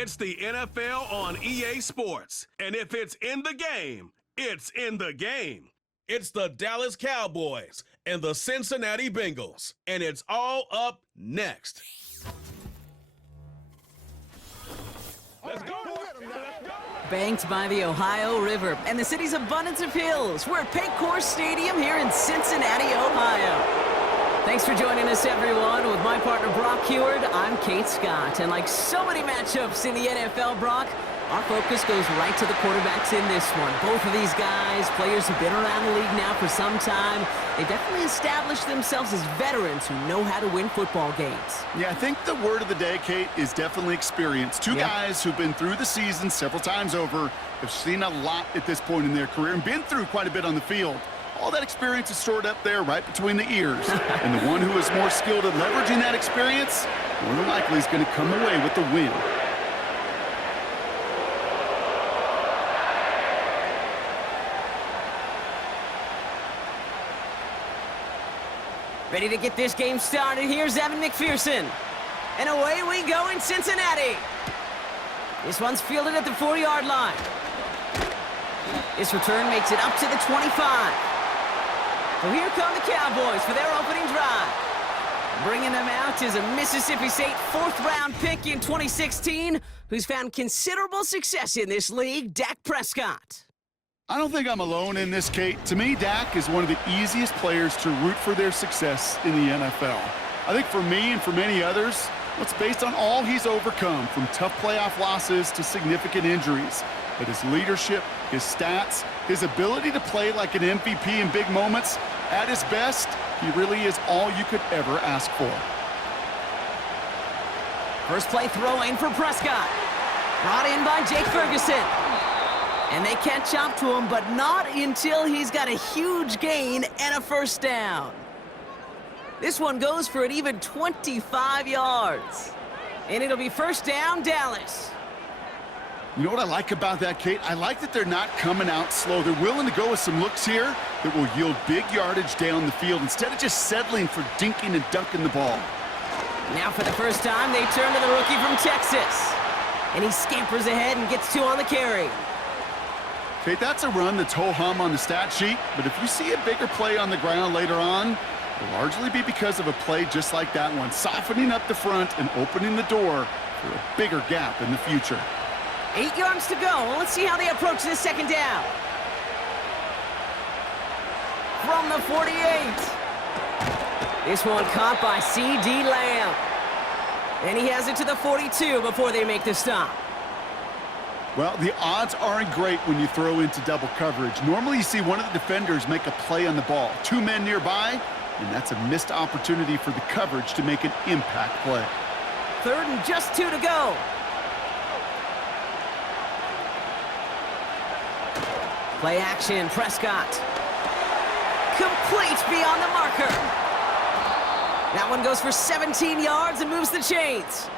It's the NFL on EA Sports. And if it's in the game, it's in the game. It's the Dallas Cowboys and the Cincinnati Bengals. And it's all up next. Let's go. Banked by the Ohio River and the city's abundance of hills, we're at Paycor Stadium here in Cincinnati, Ohio. Thanks for joining us, everyone. With my partner, Brock Heward, I'm Kate Scott. And like so many matchups in the NFL, Brock, our focus goes right to the quarterbacks in this one. Both of these guys, players who've been around the league now for some time, they've definitely established themselves as veterans who know how to win football games. Yeah, I think the word of the day, Kate, is definitely experience. Two guys who've been through the season several times over, have seen a lot at this point in their career, and been through quite a bit on the field. All that experience is stored up there right between the ears. And the one who is more skilled at leveraging that experience, more than likely is going to come away with the win. Ready to get this game started. Here's Evan McPherson. And away we go in Cincinnati. This one's fielded at the 40-yard line. This return makes it up to the 25. So here come the Cowboys for their opening drive. Bringing them out is a Mississippi State fourth-round pick in 2016 who's found considerable success in this league, Dak Prescott. I don't think I'm alone in this, Kate. To me, Dak is one of the easiest players to root for their success in the NFL. I think for me and for many others, it's based on all he's overcome, from tough playoff losses to significant injuries. But his leadership, his stats, his ability to play like an MVP in big moments, at his best, he really is all you could ever ask for. First play throw in for Prescott. Brought in by Jake Ferguson. And they catch up to him, but not until he's got a huge gain and a first down. This one goes for an even 25 yards. And it'll be first down, Dallas. You know what I like about that, Kate? I like that they're not coming out slow. They're willing to go with some looks here that will yield big yardage down the field instead of just settling for dinking and dunking the ball. Now for the first time, they turn to the rookie from Texas. And he scampers ahead and gets two on the carry. Kate, that's a run that's ho-hum on the stat sheet, but if you see a bigger play on the ground later on, it'll largely be because of a play just like that one, softening up the front and opening the door for a bigger gap in the future. 8 yards to go. Let's see how they approach this second down. From the 48. This one caught by C.D. Lamb. And he has it to the 42 before they make the stop. Well, the odds aren't great when you throw into double coverage. Normally you see one of the defenders make a play on the ball. Two men nearby, and that's a missed opportunity for the coverage to make an impact play. Third and just 2 to go. Play action, Prescott. Complete beyond the marker. That one goes for 17 yards and moves the chains.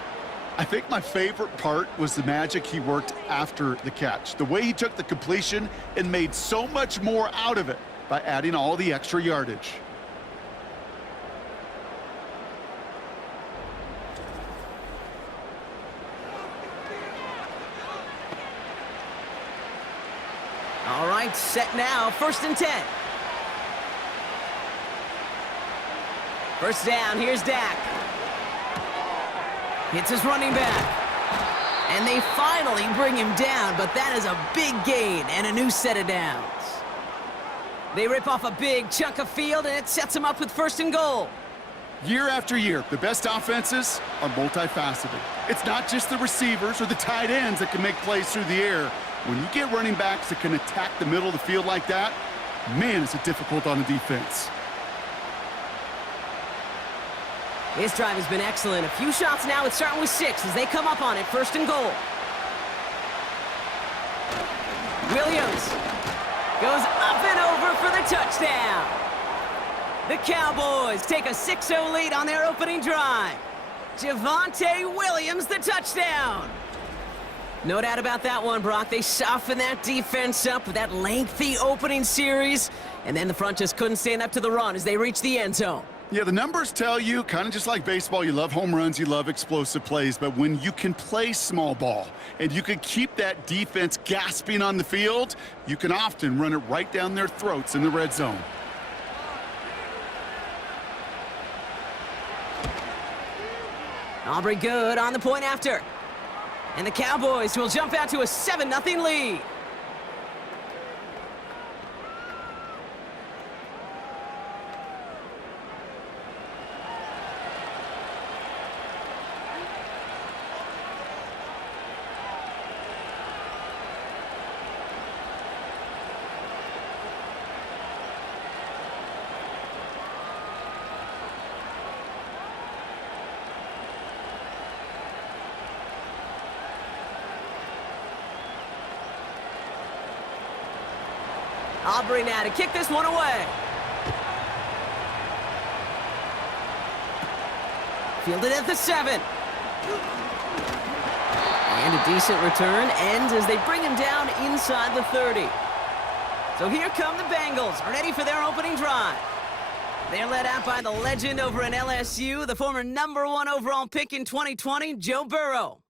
I think my favorite part was the magic he worked after the catch. The way he took the completion and made so much more out of it by adding all the extra yardage. All right, set now, 1st and 10. First down, here's Dak. Hits his running back. And they finally bring him down, but that is a big gain and a new set of downs. They rip off a big chunk of field, and it sets them up with 1st and goal. Year after year, the best offenses are multifaceted. It's not just the receivers or the tight ends that can make plays through the air. When you get running backs that can attack the middle of the field like that, man, is it difficult on the defense. This drive has been excellent. A few shots now. It's starting with 6 as they come up on it. 1st and goal. Williams goes up and over for the touchdown. The Cowboys take a 6-0 lead on their opening drive. Javonte Williams, the touchdown. No doubt about that one, Brock. They softened that defense up with that lengthy opening series, and then the front just couldn't stand up to the run as they reached the end zone. Yeah, the numbers tell you, kind of just like baseball, you love home runs, you love explosive plays, but when you can play small ball and you can keep that defense gasping on the field, you can often run it right down their throats in the red zone. Aubrey good on the point after. And the Cowboys will jump out to a 7-0 lead. Aubrey now to kick this one away. Fielded at the 7. And a decent return ends as they bring him down inside the 30. So here come the Bengals, ready for their opening drive. They're led out by the legend over in LSU, the former #1 overall pick in 2020, Joe Burrow.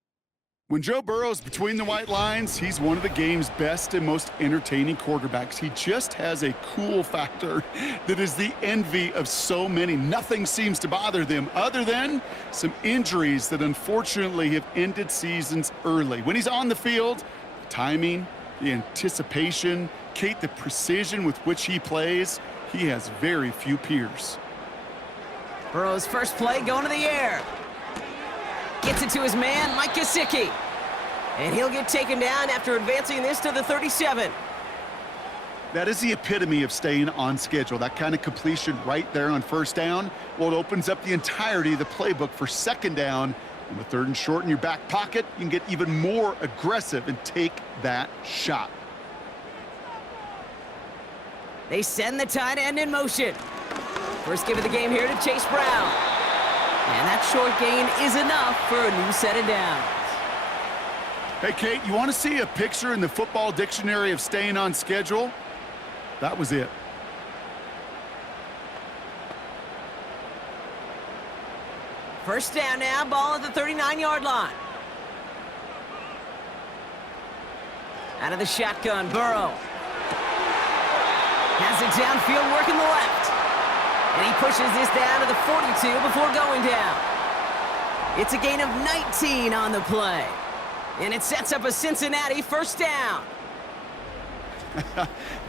When Joe Burrow's between the white lines, he's one of the game's best and most entertaining quarterbacks. He just has a cool factor that is the envy of so many. Nothing seems to bother them other than some injuries that unfortunately have ended seasons early. When he's on the field, the timing, the anticipation, Kate, the precision with which he plays, he has very few peers. Burrow's first play going to the air. Gets it to his man, Mike Gesicki. And he'll get taken down after advancing this to the 37. That is the epitome of staying on schedule. That kind of completion right there on first down. Well, it opens up the entirety of the playbook for second down. On the 3rd and short in your back pocket, you can get even more aggressive and take that shot. They send the tight end in motion. First give of the game here to Chase Brown. And that short gain is enough for a new set of downs. Hey, Kate, you want to see a picture in the football dictionary of staying on schedule? That was it. First down now, ball at the 39-yard line. Out of the shotgun, Burrow. Has it downfield, working the left. And he pushes this down to the 42 before going down. It's a gain of 19 on the play. And it sets up a Cincinnati first down.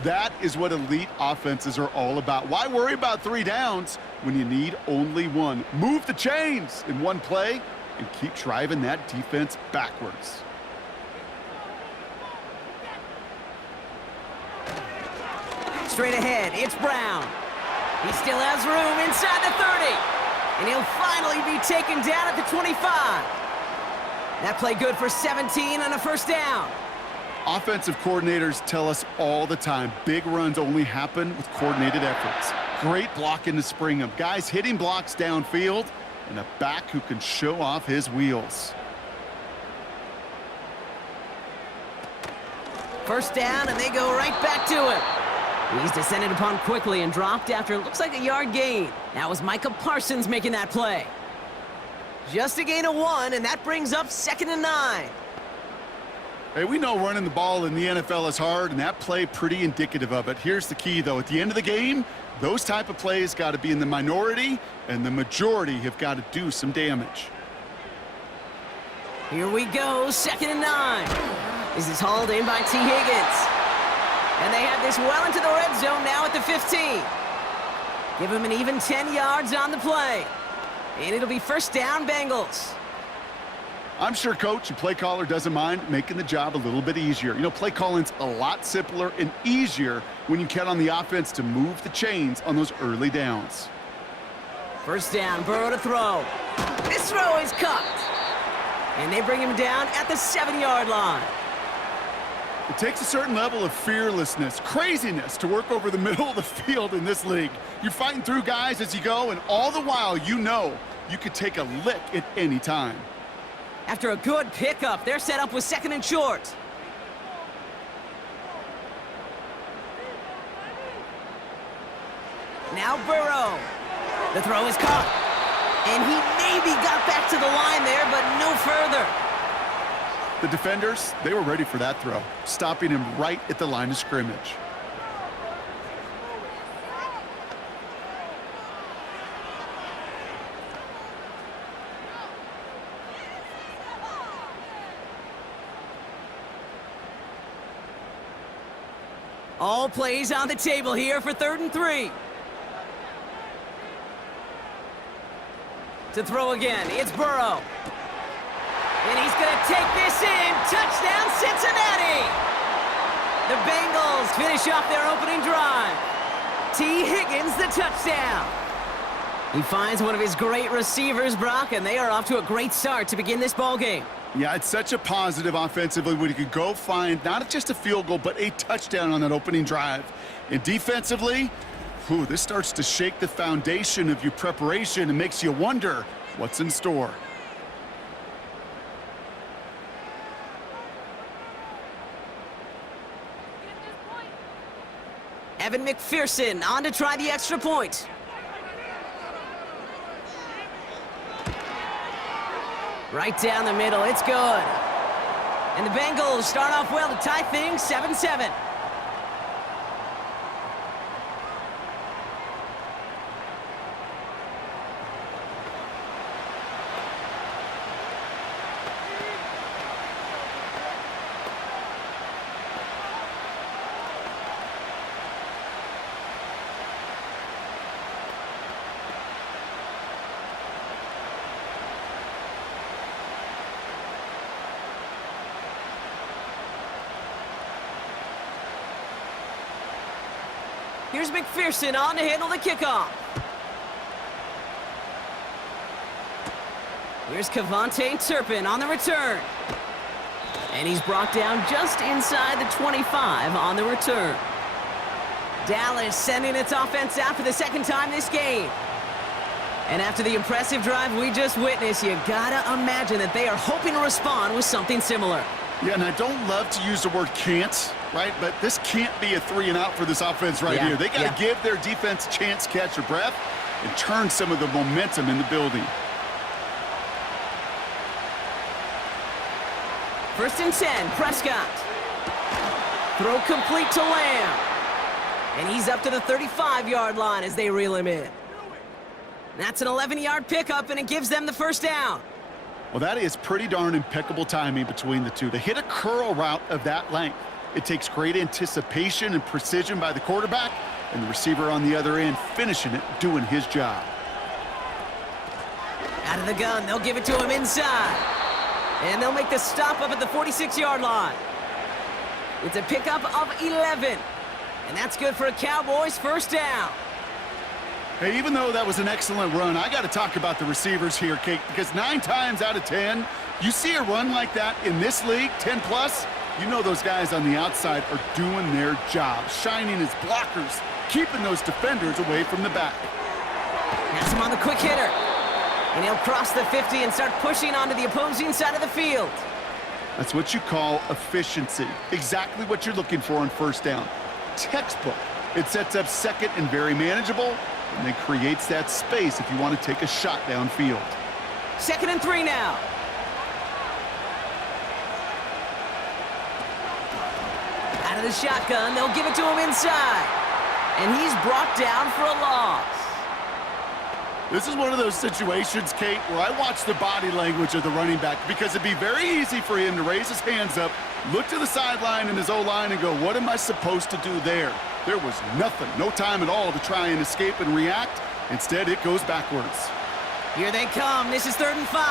That is what elite offenses are all about. Why worry about 3 downs when you need only 1? Move the chains in one play and keep driving that defense backwards. Straight ahead, it's Brown. He still has room inside the 30. And he'll finally be taken down at the 25. That play good for 17 and a first down. Offensive coordinators tell us all the time, big runs only happen with coordinated efforts. Great blocking to spring them. Guys hitting blocks downfield, and a back who can show off his wheels. First down, and they go right back to him. He's descended upon quickly and dropped after it looks like a yard gain. That was Micah Parsons making that play. Just a gain of 1, and that brings up 2nd and 9. Hey, we know running the ball in the NFL is hard, and that play pretty indicative of it. Here's the key, though. At the end of the game, those type of plays got to be in the minority, and the majority have got to do some damage. Here we go, 2nd and 9. This is hauled in by T. Higgins. And they have this well into the red zone now at the 15. Give him an even 10 yards on the play. And it'll be first down, Bengals. I'm sure coach and play caller doesn't mind making the job a little bit easier. You know, play calling's a lot simpler and easier when you count on the offense to move the chains on those early downs. First down, Burrow to throw. This throw is caught. And they bring him down at the 7-yard line. It takes a certain level of fearlessness, craziness to work over the middle of the field in this league. You're fighting through guys as you go, and all the while you know you could take a lick at any time. After a good pickup, they're set up with 2nd and short. Now Burrow. The throw is caught. And he maybe got back to the line there, but no further. The defenders, they were ready for that throw, stopping him right at the line of scrimmage. All plays on the table here for 3rd and 3. To throw again, it's Burrow. And he's going to take this in. Touchdown, Cincinnati! The Bengals finish off their opening drive. T. Higgins, the touchdown. He finds one of his great receivers, Brock, and they are off to a great start to begin this ballgame. Yeah, it's such a positive offensively when you could go find not just a field goal, but a touchdown on that opening drive. And defensively, this starts to shake the foundation of your preparation and makes you wonder what's in store. Evan McPherson on to try the extra point. Right down the middle, it's good. And the Bengals start off well to tie things 7-7. Here's McPherson on to handle the kickoff. Here's Kevontae Turpin on the return. And he's brought down just inside the 25 on the return. Dallas sending its offense out for the 2nd time this game. And after the impressive drive we just witnessed, you gotta imagine that they are hoping to respond with something similar. Yeah, and I don't love to use the word can't, right? But this can't be a 3-and-out for this offense here. They got to give their defense a chance to catch their breath and turn some of the momentum in the building. 1st and 10, Prescott. Throw complete to Lamb. And he's up to the 35-yard line as they reel him in. That's an 11-yard pickup, and it gives them the 1st down. Well, that is pretty darn impeccable timing between the two. To hit a curl route of that length, it takes great anticipation and precision by the quarterback, and the receiver on the other end finishing it, doing his job. Out of the gun, they'll give it to him inside. And they'll make the stop up at the 46-yard line. It's a pickup of 11. And that's good for a Cowboys 1st down. Hey, even though that was an excellent run, I got to talk about the receivers here, Kate, because 9 times out of 10, you see a run like that in this league, 10+, you know those guys on the outside are doing their job, shining as blockers, keeping those defenders away from the back. Has him on the quick hitter. And he'll cross the 50 and start pushing onto the opposing side of the field. That's what you call efficiency. Exactly what you're looking for on 1st down. Textbook. It sets up 2nd and very manageable, and then creates that space if you want to take a shot downfield. 2nd and 3 now. Out of the shotgun, they'll give it to him inside. And he's brought down for a loss. This is one of those situations, Kate, where I watch the body language of the running back, because it'd be very easy for him to raise his hands up, look to the sideline in his O-line and go, what am I supposed to do there? There was nothing, no time at all to try and escape and react. Instead, it goes backwards. Here they come. This is 3rd and 5.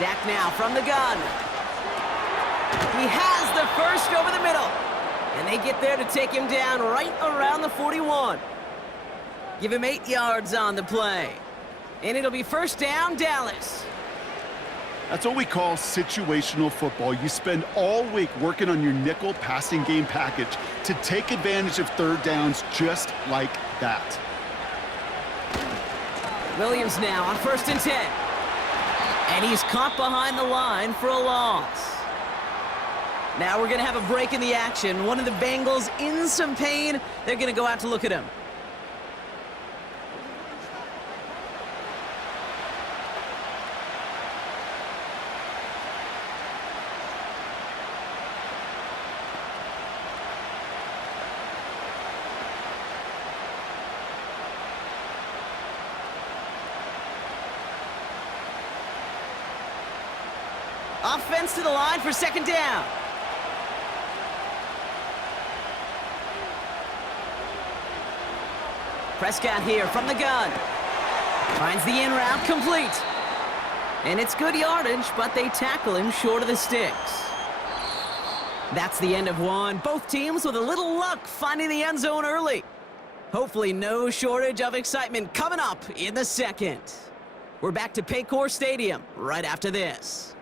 Dak now from the gun. He has the 1st over the middle. And they get there to take him down right around the 41. Give him 8 yards on the play. And it'll be 1st down, Dallas. That's what we call situational football. You spend all week working on your nickel passing game package to take advantage of 3rd downs just like that. Williams now on 1st and 10. And he's caught behind the line for a loss. Now we're going to have a break in the action. One of the Bengals in some pain. They're going to go out to look at him. Offense to the line for second down. Prescott here from the gun. Finds the in route complete. And it's good yardage, but they tackle him short of the sticks. That's the end of one. Both teams with a little luck finding the end zone early. Hopefully no shortage of excitement coming up in the second. We're back to Paycor Stadium right after this.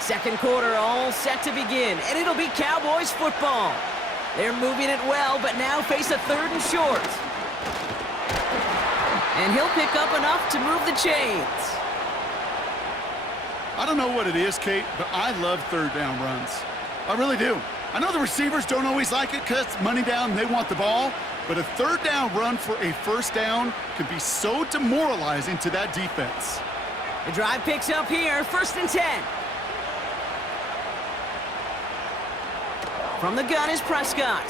Second quarter all set to begin, and it'll be Cowboys football. They're moving it well, but now face a third and short. And he'll pick up enough to move the chains. I don't know what it is, Kate, but I love third down runs. I really do. I know the receivers don't always like it because it's money down and they want the ball, but a third down run for a first down can be so demoralizing to that defense. The drive picks up here, 1st and 10. From the gun is Prescott.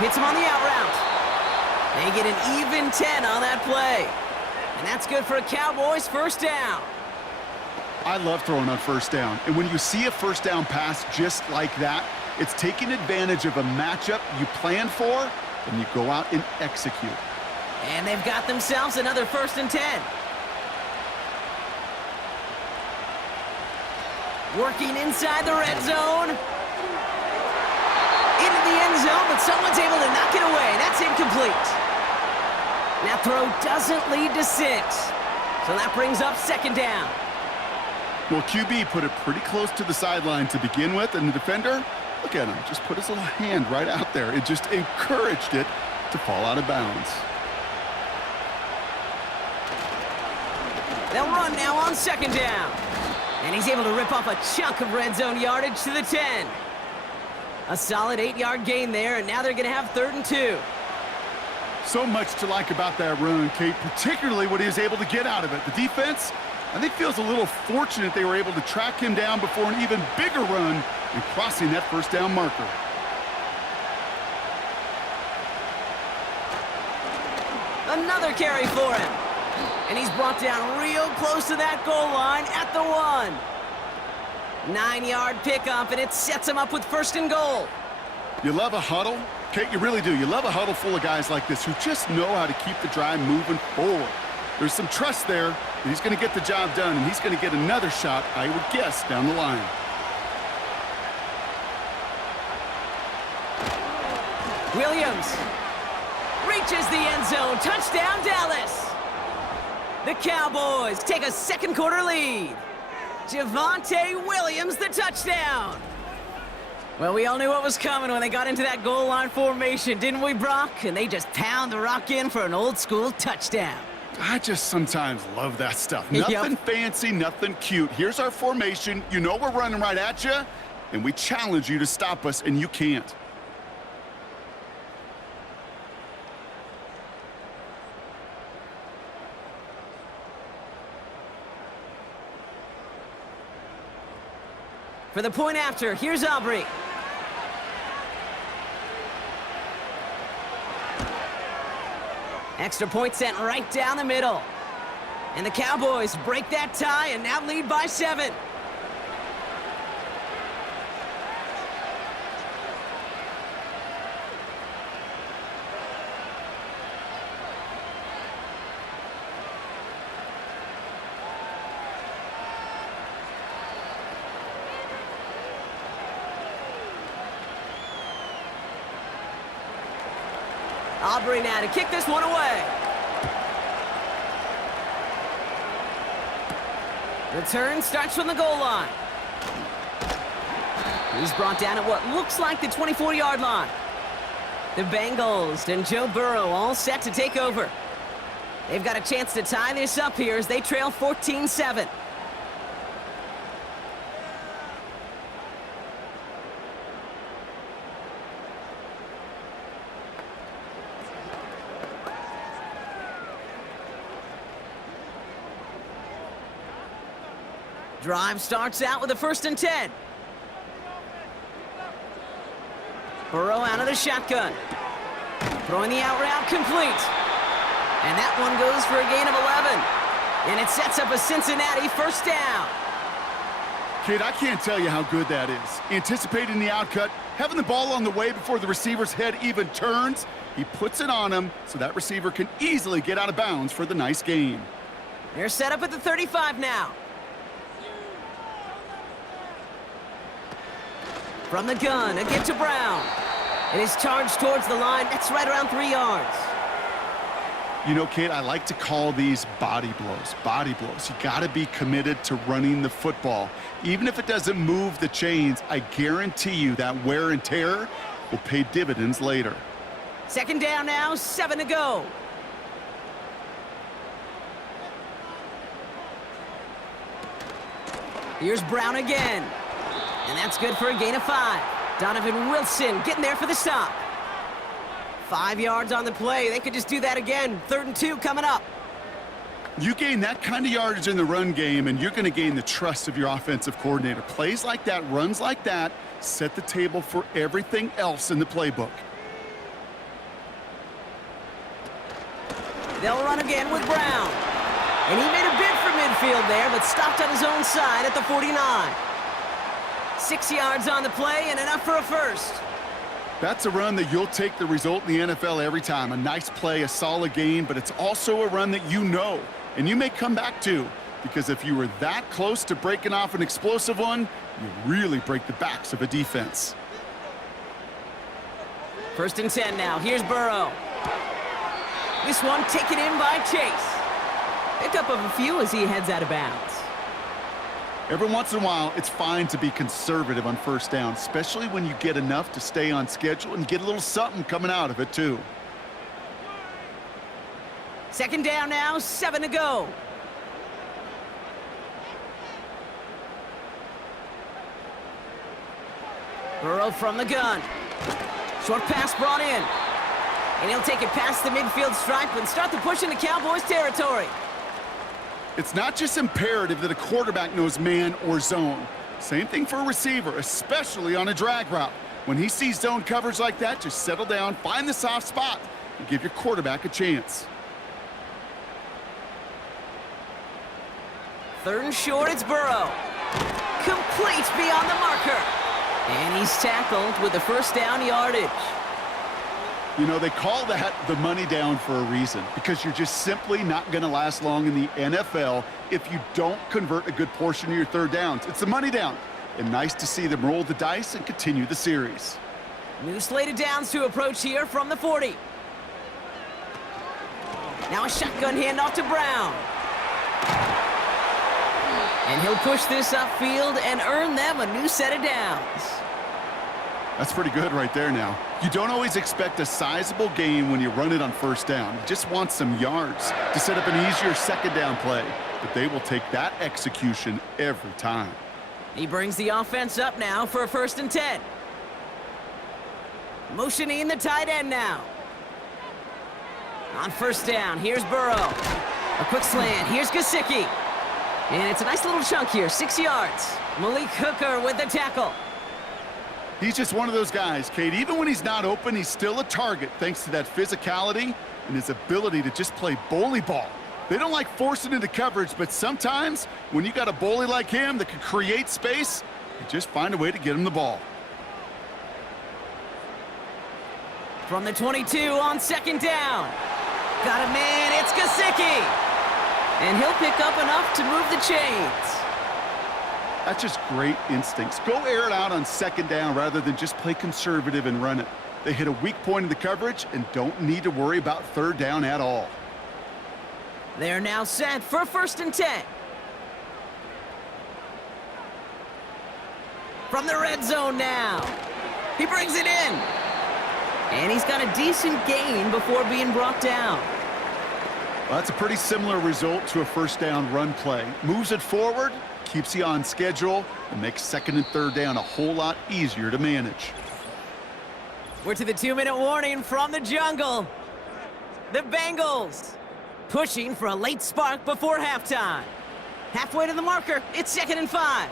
Hits him on the out route. They get an even 10 on that play. And that's good for a Cowboys first down. I love throwing on first down. And when you see a first down pass just like that, it's taking advantage of a matchup you planned for, and you go out and execute. And they've got themselves another 1st and 10. Working inside the red zone. Into the end zone, but someone's able to knock it away. That's incomplete. That throw doesn't lead to 6. So that brings up 2nd down. Well, QB put it pretty close to the sideline to begin with, and the defender, look at him, just put his little hand right out there. It just encouraged it to fall out of bounds. They'll run now on 2nd down. And he's able to rip off a chunk of red zone yardage to the 10. A solid 8-yard gain there, and now they're going to have 3rd and 2. So much to like about that run, Kate, particularly what he was able to get out of it. The defense, I think, feels a little fortunate they were able to track him down before an even bigger run and crossing that first down marker. Another carry for him. And he's brought down real close to that goal line at the 1. 9-yard pickup, and it sets him up with 1st and goal. You love a huddle? Kate, you really do. You love a huddle full of guys like this who just know how to keep the drive moving forward. There's some trust there that he's going to get the job done, and he's going to get another shot, I would guess, down the line. Williams reaches the end zone. Touchdown, Dallas. The Cowboys take a second quarter lead. Javonte Williams, the touchdown. Well, we all knew what was coming when they got into that goal line formation, didn't we, Brock? And they just pound the rock in for an old-school touchdown. I just sometimes love that stuff. Nothing fancy, nothing cute. Here's our formation. You know we're running right at you, and we challenge you to stop us, and you can't. For the point after, here's Aubrey. Extra point sent right down the middle. And the Cowboys break that tie and now lead by 7. Aubrey now to kick this one away. Return starts from the goal line. He's brought down at what looks like the 24-yard line. The Bengals and Joe Burrow all set to take over. They've got a chance to tie this up here as they trail 14-7. Drive starts out with a 1st and 10. Burrow out of the shotgun. Throwing the out route complete. And that one goes for a gain of 11. And it sets up a Cincinnati 1st down. Kid, I can't tell you how good that is. Anticipating the outcut, having the ball on the way before the receiver's head even turns. He puts it on him so that receiver can easily get out of bounds for the nice gain. They're set up at the 35 now. From the gun, again to Brown. It is charged towards the line. That's right around 3 yards. You know, kid, I like to call these body blows. Body blows. You got to be committed to running the football. Even if it doesn't move the chains, I guarantee you that wear and tear will pay dividends later. 2nd down now, 7 to go. Here's Brown again. And that's good for a gain of 5. Donovan Wilson getting there for the stop. 5 yards on the play. They could just do that again. 3rd and 2 coming up. You gain that kind of yardage in the run game, and you're going to gain the trust of your offensive coordinator. Plays like that, runs like that, set the table for everything else in the playbook. They'll run again with Brown. And he made a bid for midfield there, but stopped on his own side at the 49. 6 yards on the play and enough for a 1st. That's a run that you'll take the result in the NFL every time. A nice play, a solid gain, but it's also a run that you know, and you may come back to, because if you were that close to breaking off an explosive one, you really break the backs of a defense. 1st and 10 now. Here's Burrow. This one taken in by Chase. Pickup of a few as he heads out of bounds. Every once in a while, it's fine to be conservative on 1st down, especially when you get enough to stay on schedule and get a little something coming out of it, too. 2nd down now, 7 to go. Burrow from the gun. Short pass brought in. And he'll take it past the midfield stripe and start the push into Cowboys territory. It's not just imperative that a quarterback knows man or zone. Same thing for a receiver, especially on a drag route. When he sees zone coverage like that, just settle down, find the soft spot, and give your quarterback a chance. 3rd and short, it's Burrow. Complete beyond the marker. And he's tackled with the 1st down yardage. You know, they call that the money down for a reason, because you're just simply not going to last long in the NFL if you don't convert a good portion of your 3rd downs. It's the money down. And nice to see them roll the dice and continue the series. New slate of downs to approach here from the 40. Now a shotgun handoff to Brown. And he'll push this upfield and earn them a new set of downs. That's pretty good right there now. You don't always expect a sizable gain when you run it on 1st down. You just want some yards to set up an easier 2nd down play. But they will take that execution every time. He brings the offense up now for a 1st and 10. Motioning the tight end now. On 1st down, here's Burrow. A quick slant, here's Gesicki. And it's a nice little chunk here, 6 yards. Malik Hooker with the tackle. He's just one of those guys, Kate. Even when he's not open, he's still a target thanks to that physicality and his ability to just play bully ball. They don't like forcing into coverage, but sometimes when you got a bully like him that can create space, you just find a way to get him the ball. From the 22 on 2nd down. Got a man, it's Gesicki. And he'll pick up enough to move the chains. That's just great instincts. Go air it out on 2nd down rather than just play conservative and run it. They hit a weak point in the coverage and don't need to worry about 3rd down at all. They're now set for a 1st and 10. From the red zone now. He brings it in. And he's got a decent gain before being brought down. Well, that's a pretty similar result to a first down run play. Moves it forward, keeps you on schedule, and makes second and third down a whole lot easier to manage. We're to the 2-minute warning from the jungle. The Bengals pushing for a late spark before halftime. Halfway to the marker, it's 2nd and 5.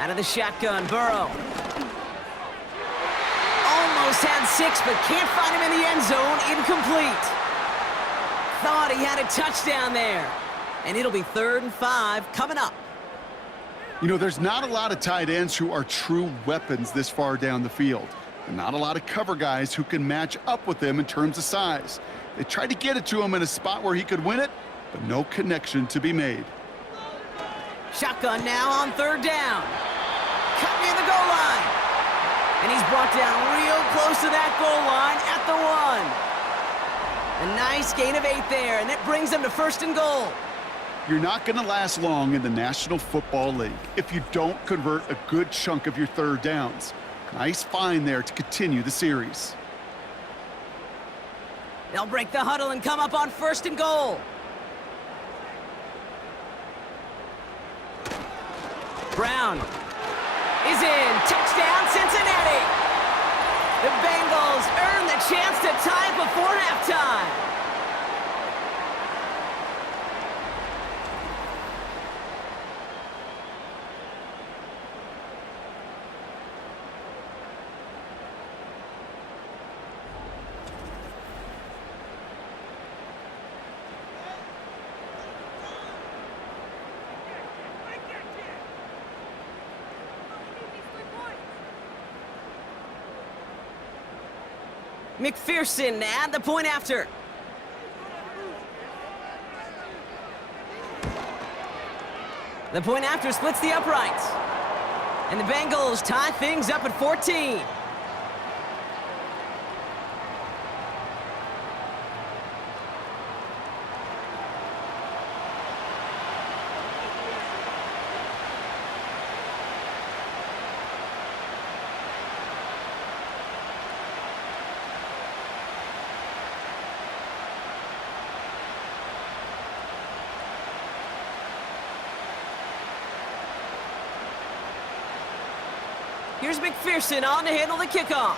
Out of the shotgun, Burrow. Almost had 6, but can't find him in the end zone. Incomplete. Thought he had a touchdown there. And it'll be 3rd and 5 coming up. You know, there's not a lot of tight ends who are true weapons this far down the field. And not a lot of cover guys who can match up with them in terms of size. They tried to get it to him in a spot where he could win it, but no connection to be made. Shotgun now on 3rd down. Cut near the goal line. And he's brought down real close to that goal line at the 1. A nice gain of 8 there, and it brings them to 1st and goal. You're not going to last long in the National Football League if you don't convert a good chunk of your 3rd downs. Nice find there to continue the series. They'll break the huddle and come up on 1st and goal. Brown is in. Touchdown, Cincinnati. The Bengals earn the chance to tie it before halftime. McPherson at the point after. The point after splits the uprights. And the Bengals tie things up at 14. Here's McPherson on to handle the kickoff.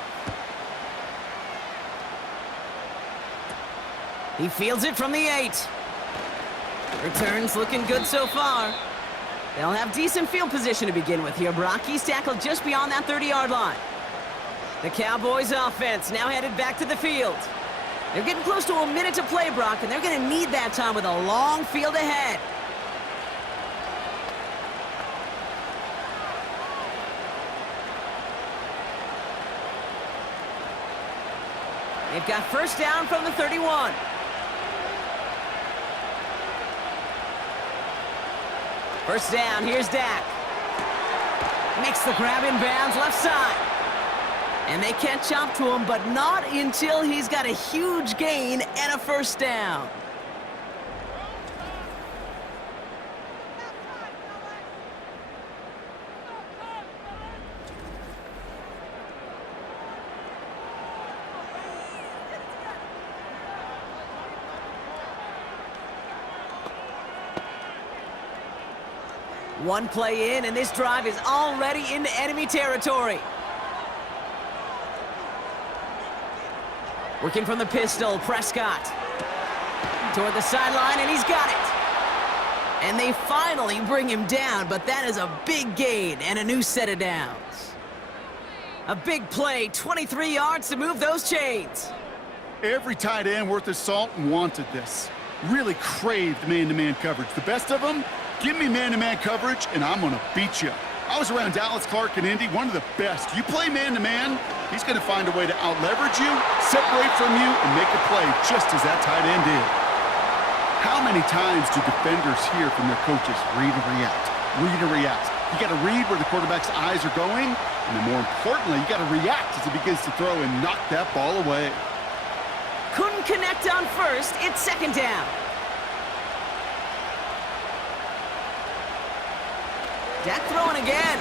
He fields it from the 8. Returns looking good so far. They'll have decent field position to begin with here. Brock, he's tackled just beyond that 30-yard line. The Cowboys offense now headed back to the field. They're getting close to a minute to play, Brock, and they're going to need that time with a long field ahead. They've got 1st down from the 31. First down, here's Dak. Makes the grab in bounds left side. And they catch up to him, but not until he's got a huge gain and a 1st down. One play in, and this drive is already into enemy territory. Working from the pistol, Prescott. Toward the sideline, and he's got it. And they finally bring him down, but that is a big gain and a new set of downs. A big play, 23 yards to move those chains. Every tight end worth his salt wanted this. Really craved man-to-man coverage. The best of them? Give me man-to-man coverage, and I'm going to beat you. I was around Dallas Clark and Indy, one of the best. You play man-to-man, he's going to find a way to out-leverage you, separate from you, and make a play just as that tight end did. How many times do defenders hear from their coaches, read and react, read and react? You got to read where the quarterback's eyes are going, and then more importantly, you got to react as he begins to throw and knock that ball away. Couldn't connect on 1st, it's 2nd down. Dak throwing again.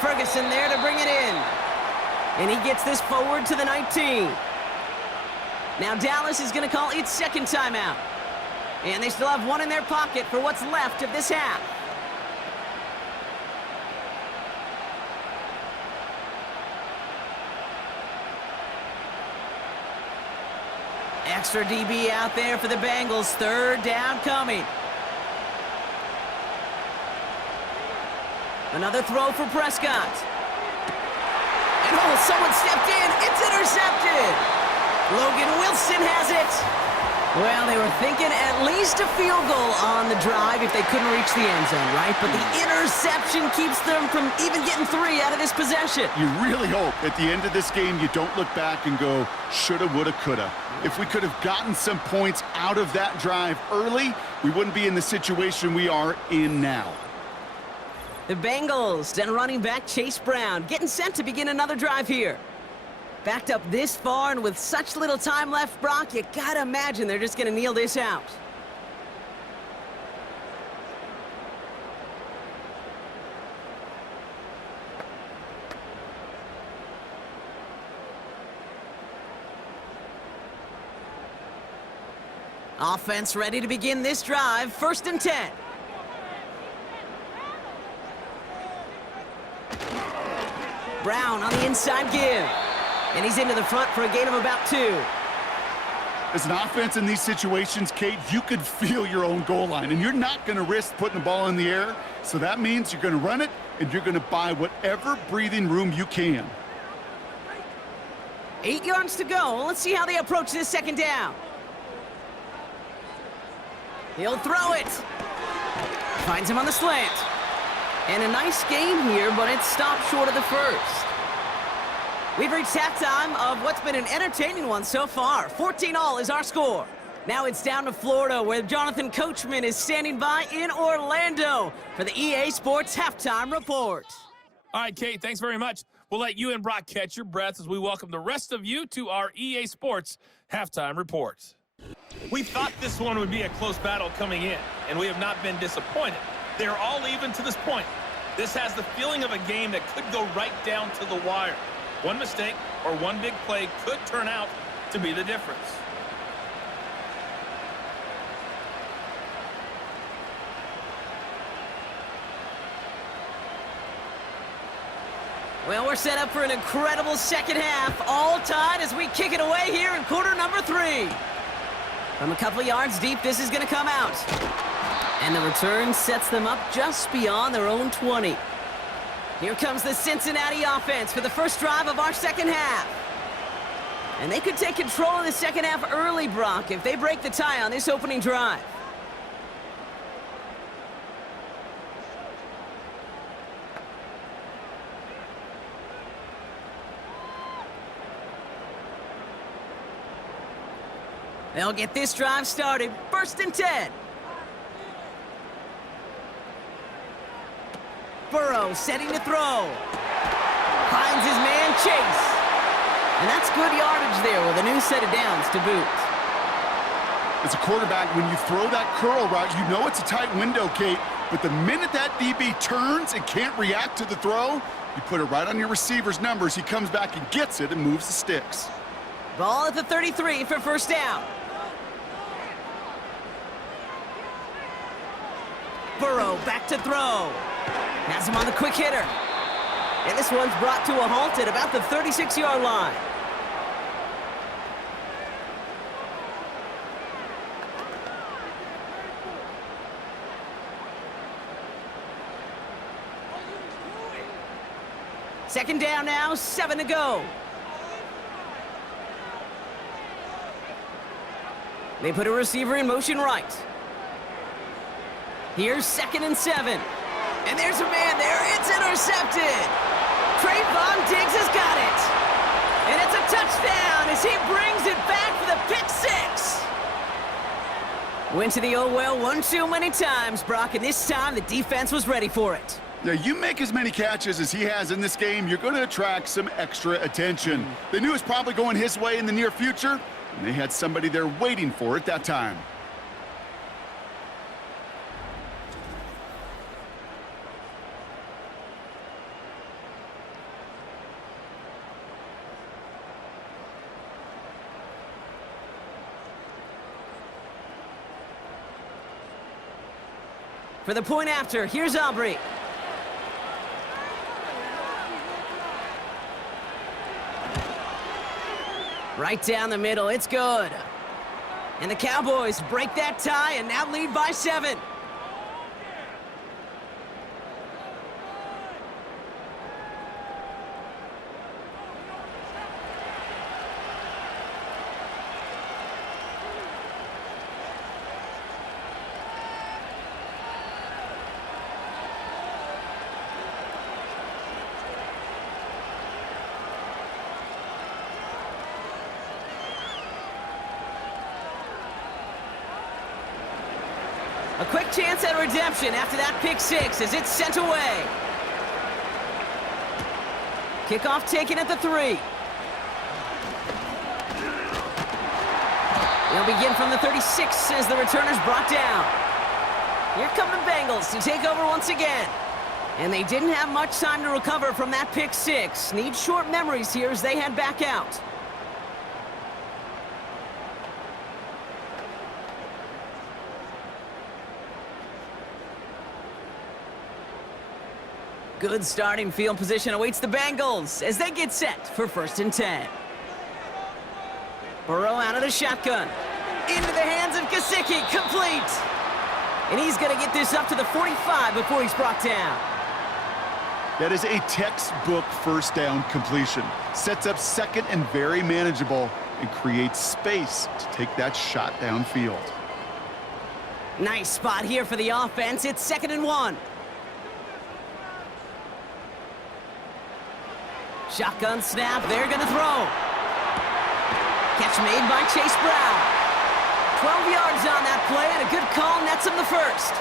Ferguson there to bring it in. And he gets this forward to the 19. Now Dallas is going to call its second timeout. And they still have one in their pocket for what's left of this half. Extra DB out there for the Bengals. Third down coming. Another throw for Prescott. And oh, someone stepped in. It's intercepted. Logan Wilson has it. Well, they were thinking at least a field goal on the drive if they couldn't reach the end zone, right? But the interception keeps them from even getting 3 out of this possession. You really hope at the end of this game you don't look back and go, shoulda, woulda, coulda. If we could have gotten some points out of that drive early, we wouldn't be in the situation we are in now. The Bengals and running back Chase Brown getting set to begin another drive here. Backed up this far and with such little time left, Brock, you gotta imagine they're just gonna kneel this out. Offense ready to begin this drive. 1st and 10. Brown on the inside give. And he's into the front for a gain of about 2. As an offense in these situations, Kate, you could feel your own goal line, and you're not going to risk putting the ball in the air. So that means you're going to run it, and you're going to buy whatever breathing room you can. 8 yards to go. Let's see how they approach this 2nd down. He'll throw it. Finds him on the slant. And a nice game here, but it stopped short of the first. We've reached halftime of what's been an entertaining one so far. 14-all is our score. Now it's down to Florida, where Jonathan Coachman is standing by in Orlando for the EA Sports Halftime Report. All right, Kate, thanks very much. We'll let you and Brock catch your breath as we welcome the rest of you to our EA Sports Halftime Report. We thought this one would be a close battle coming in, and we have not been disappointed. They're all even to this point. This has the feeling of a game that could go right down to the wire. One mistake or one big play could turn out to be the difference. Well, we're set up for an incredible 2nd half, all tied as we kick it away here in quarter number 3. From a couple of yards deep, this is going to come out. And the return sets them up just beyond their own 20. Here comes the Cincinnati offense for the first drive of our 2nd half. And they could take control of the 2nd half early, Brock, if they break the tie on this opening drive. They'll get this drive started. 1st and 10. Burrow setting to throw. Finds his man Chase. And that's good yardage there with a new set of downs to boot. As a quarterback, when you throw that curl route, you know it's a tight window, Kate. But the minute that DB turns and can't react to the throw, you put it right on your receiver's numbers. He comes back and gets it and moves the sticks. Ball at the 33 for 1st down. Burrow back to throw. Has him on the quick hitter. And this one's brought to a halt at about the 36-yard line. Second down now, 7 to go. They put a receiver in motion right. Here's 2nd and 7. And there's a man there. It's intercepted. Trayvon Diggs has got it. And it's a touchdown as he brings it back for the pick 6. Went to the oh well one too many times, Brock, and this time the defense was ready for it. Yeah, you make as many catches as he has in this game, you're going to attract some extra attention. They knew it was probably going his way in the near future, and they had somebody there waiting for it that time. For the point after, here's Aubrey. Right down the middle, it's good. And the Cowboys break that tie and now lead by 7. A quick chance at redemption after that pick 6 as it's sent away. Kickoff taken at the 3. They'll begin from the 36 as the returner's brought down. Here come the Bengals to take over once again. And they didn't have much time to recover from that pick 6. Need short memories here as they head back out. Good starting field position awaits the Bengals as they get set for 1st and 10. Burrow out of the shotgun. Into the hands of Gesicki, complete. And he's going to get this up to the 45 before he's brought down. That is a textbook first down completion. Sets up second and very manageable and creates space to take that shot downfield. Nice spot here for the offense. It's 2nd and 1. Shotgun snap, they're gonna throw. Catch made by Chase Brown. 12 yards on that play, and a good call nets him the 1st.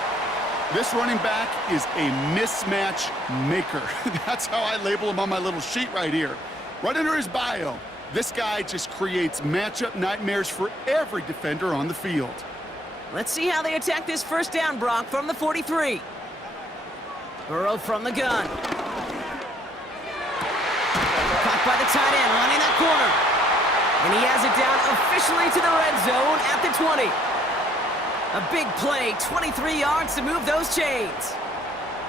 This running back is a mismatch maker. That's how I label him on my little sheet right here. Right under his bio, this guy just creates matchup nightmares for every defender on the field. Let's see how they attack this 1st down, Brock, from the 43. Burrow from the gun. Caught by the tight end, running that corner. And he has it down officially to the red zone at the 20. A big play, 23 yards to move those chains.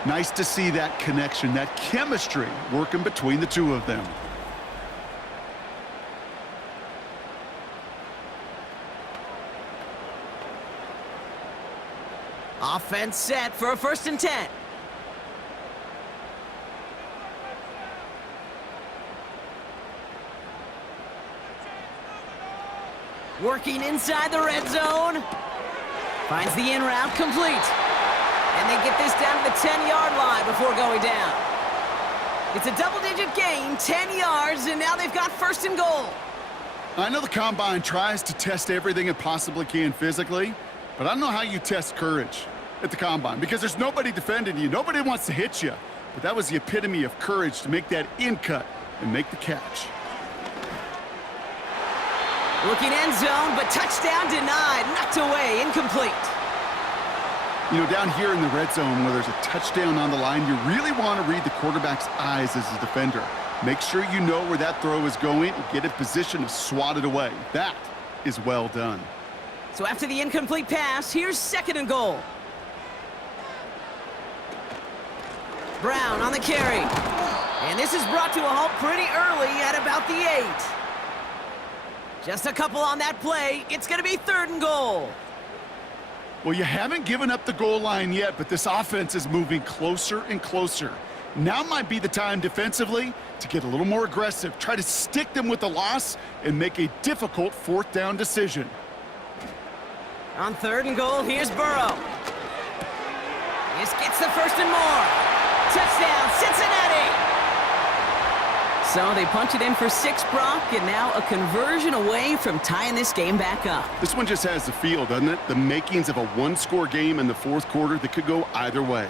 Nice to see that connection, that chemistry working between the two of them. Offense set for a 1st and 10. Working inside the red zone. Finds the in route complete. And they get this down to the 10-yard line before going down. It's a double-digit gain, 10 yards, and now they've got 1st and goal. I know the Combine tries to test everything it possibly can physically, but I don't know how you test courage at the Combine because there's nobody defending you. Nobody wants to hit you. But that was the epitome of courage to make that in cut and make the catch. Looking end zone, but touchdown denied. Knocked away, incomplete. You know, down here in the red zone where there's a touchdown on the line, you really want to read the quarterback's eyes as a defender. Make sure you know where that throw is going and get in position to swat it away. That is well done. So after the incomplete pass, here's 2nd and goal. Brown on the carry. And this is brought to a halt pretty early at about the 8. Just a couple on that play. It's going to be 3rd and goal. Well, you haven't given up the goal line yet, but this offense is moving closer and closer. Now might be the time defensively to get a little more aggressive, try to stick them with the loss, and make a difficult 4th down decision. On 3rd and goal, here's Burrow. This gets the 1st and more. Touchdown, Cincinnati! So they punch it in for 6, Brock, and now a conversion away from tying this game back up. This one just has the feel, doesn't it? The makings of a one-score game in the 4th quarter that could go either way.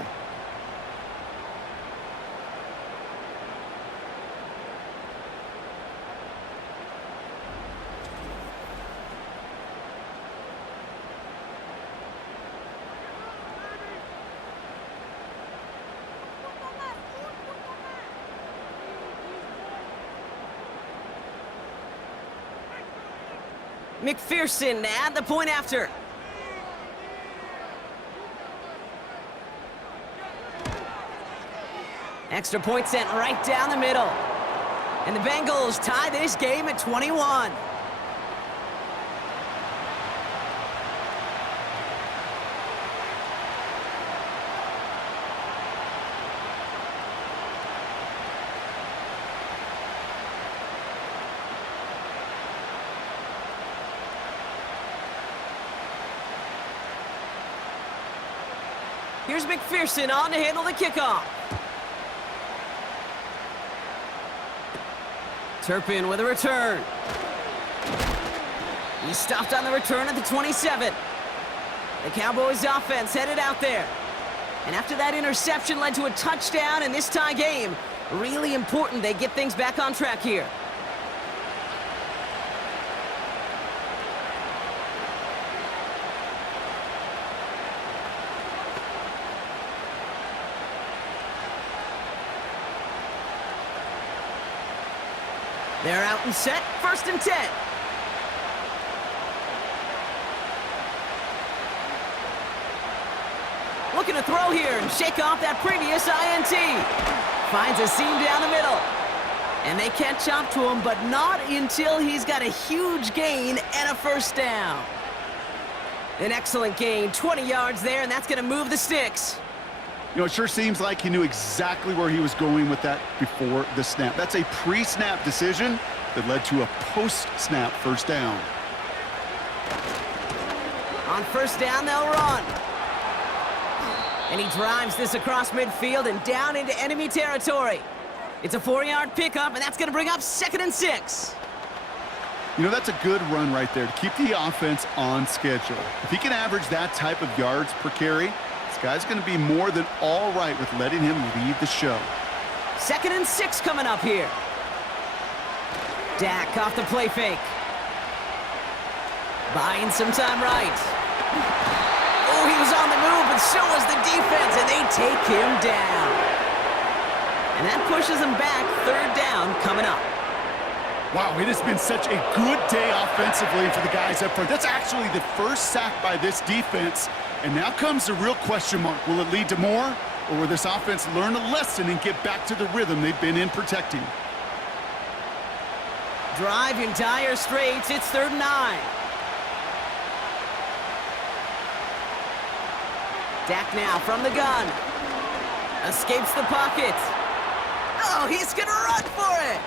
McPherson at the point after. Extra point sent right down the middle. And the Bengals tie this game at 21. Here's McPherson on to handle the kickoff. Turpin with a return. He's stopped on the return at the 27. The Cowboys offense headed out there. And after that interception led to a touchdown in this tie game, really important they get things back on track here. They're out and set, 1st and 10. Looking to throw here and shake off that previous INT. Finds a seam down the middle. And they catch up to him, but not until he's got a huge gain and a 1st down. An excellent gain, 20 yards there, and that's going to move the sticks. You know, it sure seems like he knew exactly where he was going with that before the snap. That's a pre-snap decision that led to a post-snap 1st down. On 1st down, they'll run. And he drives this across midfield and down into enemy territory. It's a 4-yard pickup, and that's going to bring up 2nd and 6. You know, that's a good run right there to keep the offense on schedule. If he can average that type of yards per carry, this guy's going to be more than all right with letting him lead the show. 2nd and 6 coming up here. Dak off the play fake. Buying some time right. Oh, he was on the move, but so was the defense, and they take him down. And that pushes him back, 3rd down coming up. Wow, it has been such a good day offensively for the guys up front. That's actually the 1st sack by this defense. And now comes the real question mark. Will it lead to more? Or will this offense learn a lesson and get back to the rhythm they've been in protecting? Drive in dire straits. It's 3rd and 9. Dak now from the gun. Escapes the pocket. Oh, he's going to run for it.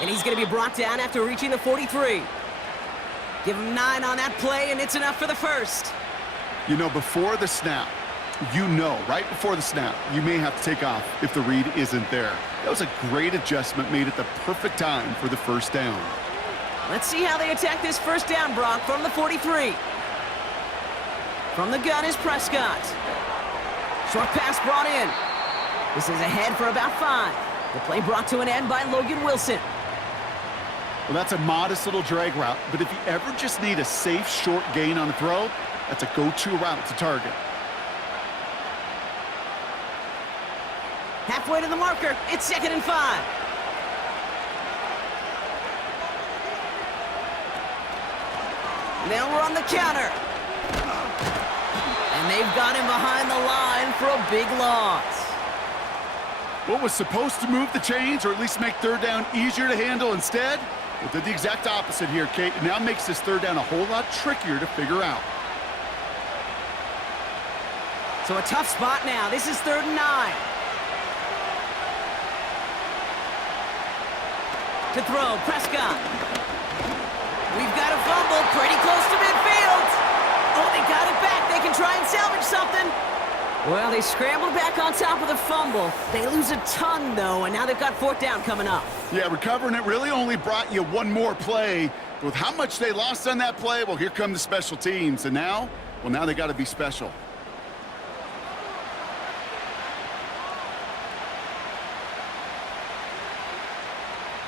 And he's going to be brought down after reaching the 43. Give him 9 on that play, and it's enough for the 1st. You know, before the snap, right before the snap, you may have to take off if the read isn't there. That was a great adjustment made at the perfect time for the 1st down. Let's see how they attack this 1st down, Brock, from the 43. From the gun is Prescott. Short pass brought in. This is ahead for about 5. The play brought to an end by Logan Wilson. Well, that's a modest little drag route, but if you ever just need a safe, short gain on a throw, that's a go-to route to target. Halfway to the marker, it's 2nd and 5. They'll run the counter. And they've got him behind the line for a big loss. What was supposed to move the chains, or at least make 3rd down easier to handle instead? Well, did the exact opposite here, Kate. It now makes this 3rd down a whole lot trickier to figure out. So a tough spot now. This is 3rd and 9. To throw, Prescott. We've got a fumble pretty close to midfield. Oh, they got it back. They can try and salvage something. Well, they scrambled back on top of the fumble. They lose a ton, though, and now they've got 4th down coming up. Yeah, recovering it really only brought you one more play. With how much they lost on that play, well, here come the special teams. And now, well, now they got to be special.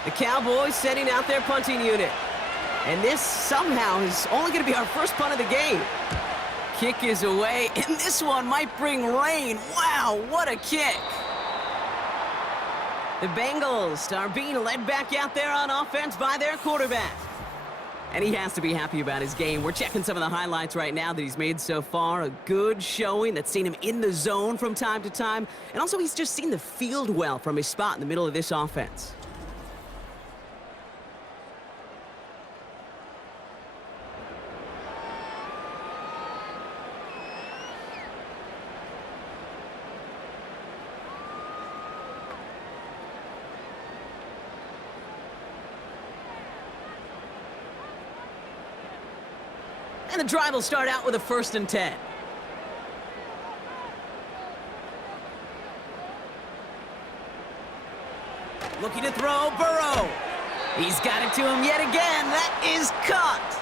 The Cowboys setting out their punting unit. And this somehow is only going to be our 1st punt of the game. Kick is away, and this one might bring rain. Wow, what a kick. The Bengals are being led back out there on offense by their quarterback. And he has to be happy about his game. We're checking some of the highlights right now that he's made so far. A good showing that's seen him in the zone from time to time. And also, he's just seen the field well from his spot in the middle of this offense. And the drive will start out with a 1st and 10. Looking to throw, Burrow. He's got it to him yet again. That is caught.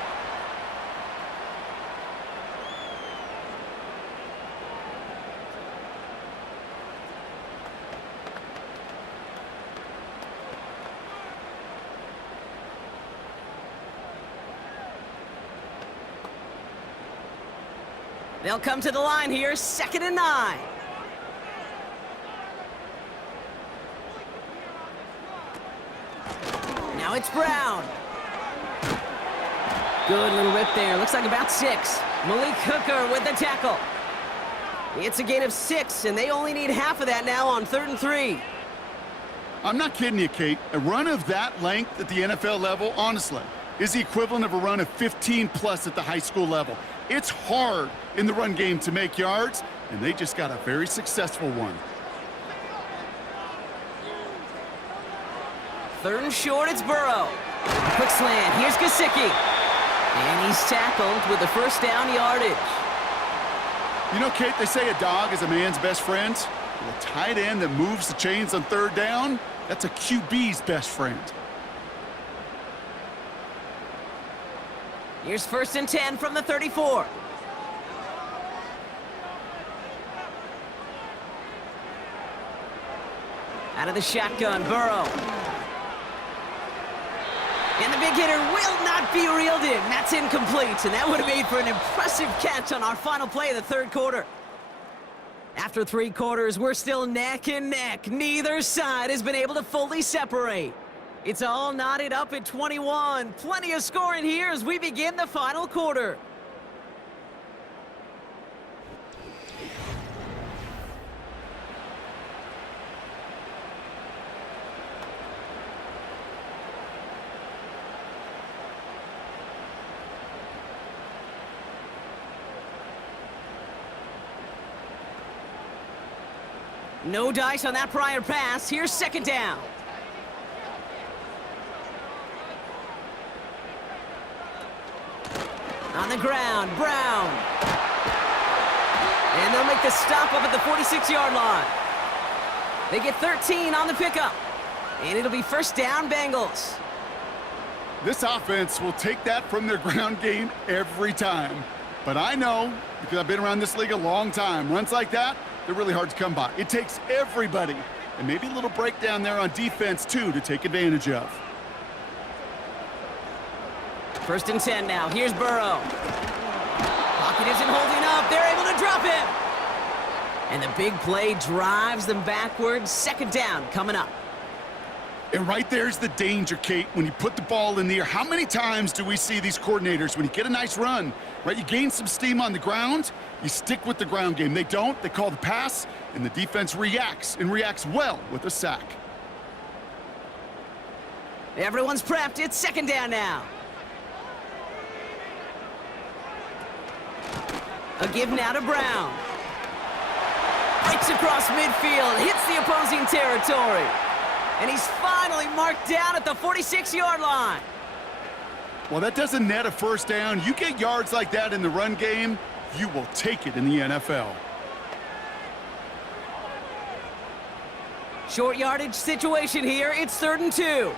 They'll come to the line here, 2nd and 9. Now it's Brown. Good little rip there. Looks like about 6. Malik Hooker with the tackle. It's a gain of 6, and they only need half of that now on 3rd and 3. I'm not kidding you, Kate. A run of that length at the NFL level, honestly, is the equivalent of a run of 15+ at the high school level. It's hard in the run game to make yards, and they just got a very successful one. 3rd and short, it's Burrow. Quick slant, here's Gesicki. And he's tackled with the 1st down yardage. You know, Kate, they say a dog is a man's best friend. Well, a tight end that moves the chains on 3rd down, that's a QB's best friend. Here's 1st and 10 from the 34. Out of the shotgun, Burrow. And the big hitter will not be reeled in. That's incomplete, and that would have made for an impressive catch on our final play of the 3rd quarter. After 3 quarters, we're still neck and neck. Neither side has been able to fully separate. It's all knotted up at 21. Plenty of scoring here as we begin the final quarter. No dice on that prior pass. Here's 2nd down. On the ground, Brown. And they'll make the stop up at the 46-yard line. They get 13 on the pickup. And it'll be 1st down, Bengals. This offense will take that from their ground game every time. But I know, because I've been around this league a long time, runs like that, they're really hard to come by. It takes everybody, and maybe a little breakdown there on defense, too, to take advantage of. 1st and 10 now. Here's Burrow. Pocket isn't holding up. They're able to drop him. And the big play drives them backwards. 2nd down coming up. And right there's the danger, Kate, when you put the ball in the air. How many times do we see these coordinators, when you get a nice run, right, you gain some steam on the ground, you stick with the ground game. They don't. They call the pass, and the defense reacts, and reacts well with a sack. Everyone's prepped. It's 2nd down now. A give now to Brown. Breaks across midfield, hits the opposing territory. And he's finally marked down at the 46-yard line. Well, that doesn't net a 1st down. You get yards like that in the run game, you will take it in the NFL. Short yardage situation here. It's 3rd and 2.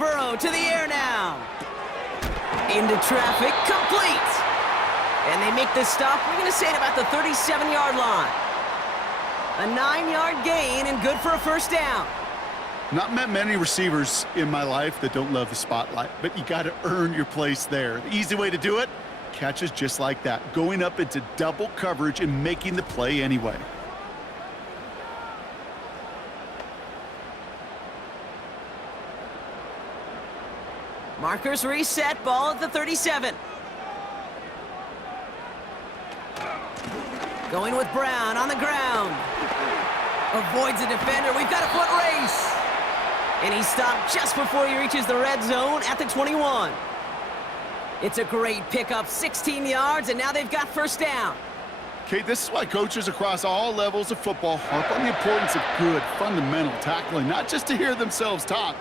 Burrow to the air now. Into traffic, complete. And they make this stop, we're going to say, at about the 37-yard line. A 9-yard gain and good for a 1st down. Not met many receivers in my life that don't love the spotlight, but you got to earn your place there. The easy way to do it, catches just like that, going up into double coverage and making the play anyway. Markers reset, ball at the 37. Going with Brown on the ground. Avoids a defender. We've got a foot race. And he stopped just before he reaches the red zone at the 21. It's a great pickup, 16 yards, and now they've got first down. Okay, this is why coaches across all levels of football harp on the importance of good, fundamental tackling, not just to hear themselves talk.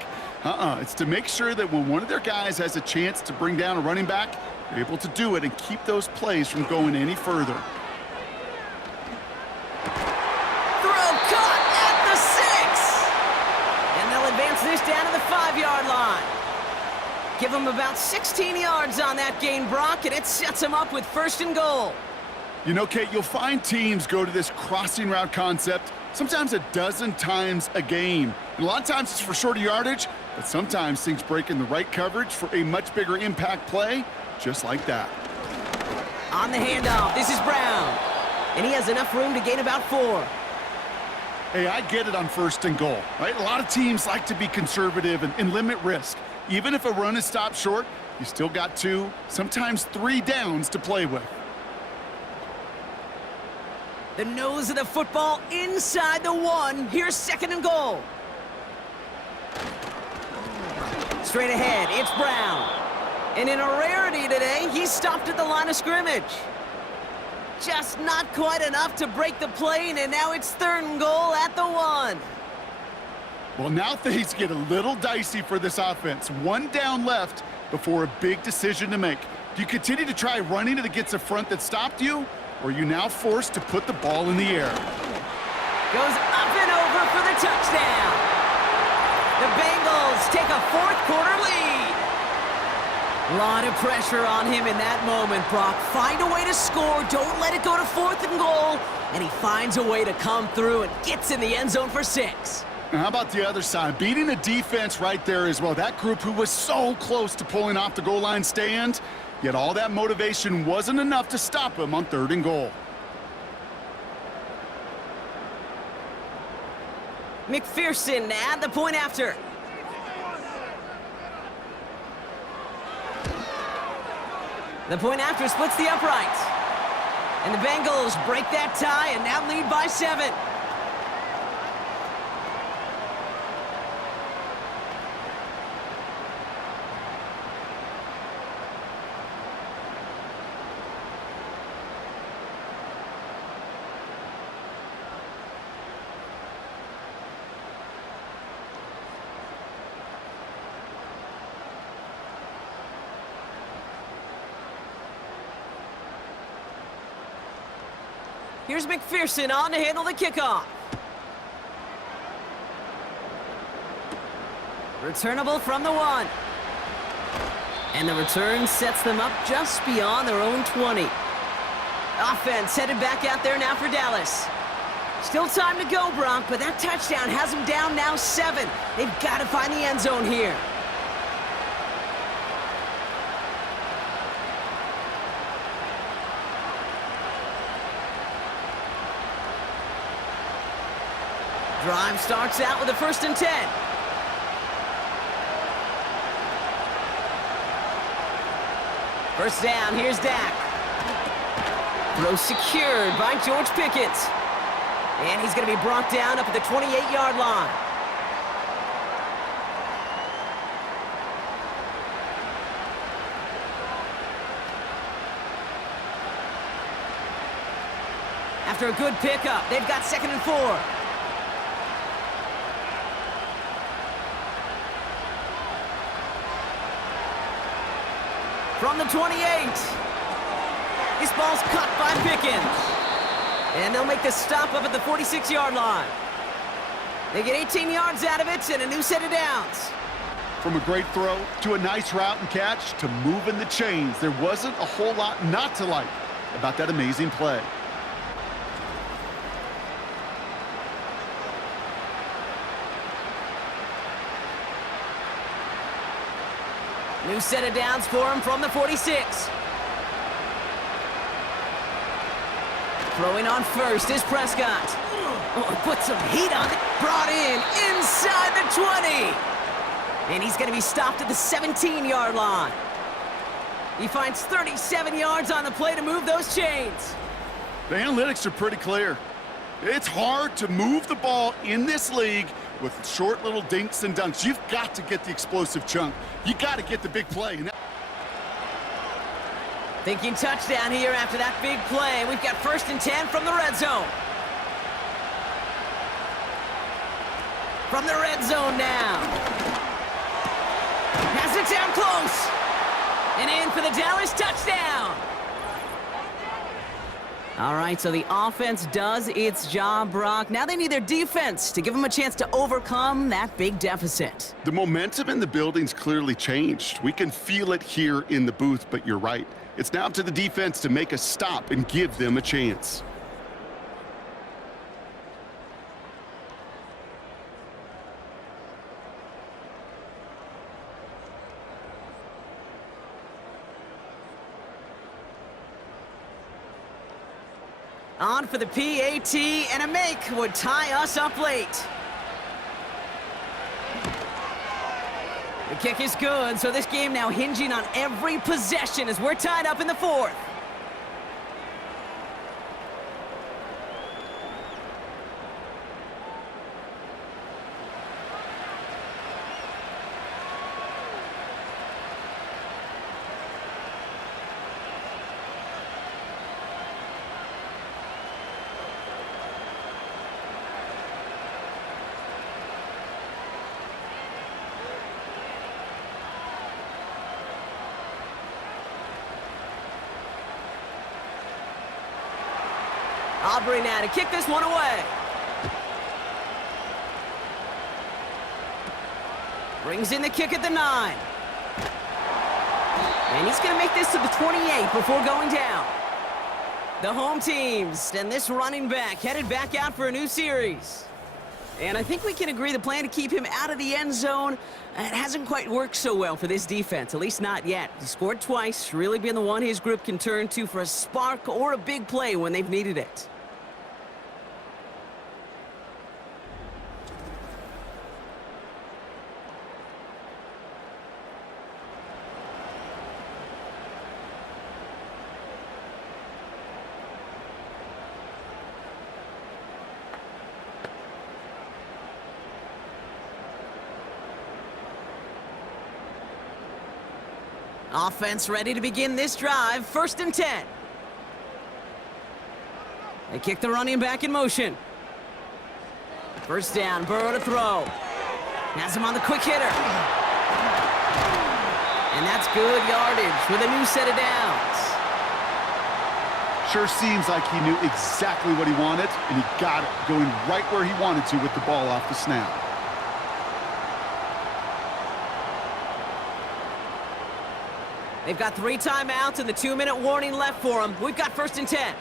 It's to make sure that when one of their guys has a chance to bring down a running back, they're able to do it and keep those plays from going any further. Throw caught at the 6! And they'll advance this down to the 5-yard line. Give them about 16 yards on that gain, Brock, and it sets them up with first and goal. You know, Kate, you'll find teams go to this crossing route concept sometimes a dozen times a game. And a lot of times it's for shorter yardage, but sometimes things break in the right coverage for a much bigger impact play, just like that. On the handoff, this is Brown. And he has enough room to gain about 4. Hey, I get it on first and goal, right? A lot of teams like to be conservative and limit risk. Even if a run is stopped short, you still got 2, sometimes 3 downs to play with. The nose of the football inside the 1. Here's second and goal. Straight ahead, it's Brown. And in a rarity today, he stopped at the line of scrimmage. Just not quite enough to break the plane, and now it's third and goal at the 1. Well, now things get a little dicey for this offense. 1 down left before a big decision to make. Do you continue to try running it against a front that stopped you, or are you now forced to put the ball in the air? Goes up and over for the touchdown. The Bengals take a fourth-quarter lead. A lot of pressure on him in that moment, Brock. Find a way to score. Don't let it go to fourth and goal. And he finds a way to come through and gets in the end zone for 6. And how about the other side? Beating the defense right there as well. That group who was so close to pulling off the goal line stand, yet all that motivation wasn't enough to stop him on third and goal. McPherson at the point after. The point after splits the uprights. And the Bengals break that tie and now lead by 7. Here's McPherson on to handle the kickoff. Returnable from the 1. And the return sets them up just beyond their own 20. Offense headed back out there now for Dallas. Still time to go, Bronk, but that touchdown has them down now 7. They've got to find the end zone here. Drive starts out with a 1st and 10. First down, here's Dak. Throw secured by George Pickett. And he's going to be brought down up at the 28-yard line. After a good pickup, they've got 2nd and 4. From the 28. This ball's caught by Pickens. And they'll make the stop up at the 46-yard line. They get 18 yards out of it and a new set of downs. From a great throw to a nice route and catch to moving the chains, there wasn't a whole lot not to like about that amazing play. New set of downs for him from the 46. Throwing on first is Prescott. Oh, put some heat on it. Brought in inside the 20. And he's going to be stopped at the 17-yard line. He finds 37 yards on the play to move those chains. The analytics are pretty clear. It's hard to move the ball in this league with short little dinks and dunks. You've got to get the explosive chunk. You got to get the big play. Thinking touchdown here after that big play. We've got 1st and 10 from the red zone. From the red zone now. Has it down close. And in for the Dallas touchdown. All right, so the offense does its job, Brock. Now they need their defense to give them a chance to overcome that big deficit. The momentum in the building's clearly changed. We can feel it here in the booth, but you're right. It's now up to the defense to make a stop and give them a chance. On for the PAT, and a make would tie us up late. The kick is good, so this game now hinging on every possession as we're tied up in the 4th. Aubrey now to kick this one away. Brings in the kick at the 9. And he's going to make this to the 28 before going down. The home teams and this running back headed back out for a new series. And I think we can agree the plan to keep him out of the end zone, it hasn't quite worked so well for this defense, at least not yet. He scored twice, really being the one his group can turn to for a spark or a big play when they've needed it. Offense ready to begin this drive. 1st and 10. They kick the running back in motion. 1st down, Burrow to throw. Has him on the quick hitter. And that's good yardage with a new set of downs. Sure seems like he knew exactly what he wanted, and he got it, going right where he wanted to with the ball off the snap. They've got 3 timeouts and the 2-minute warning left for them. We've got 1st and 10.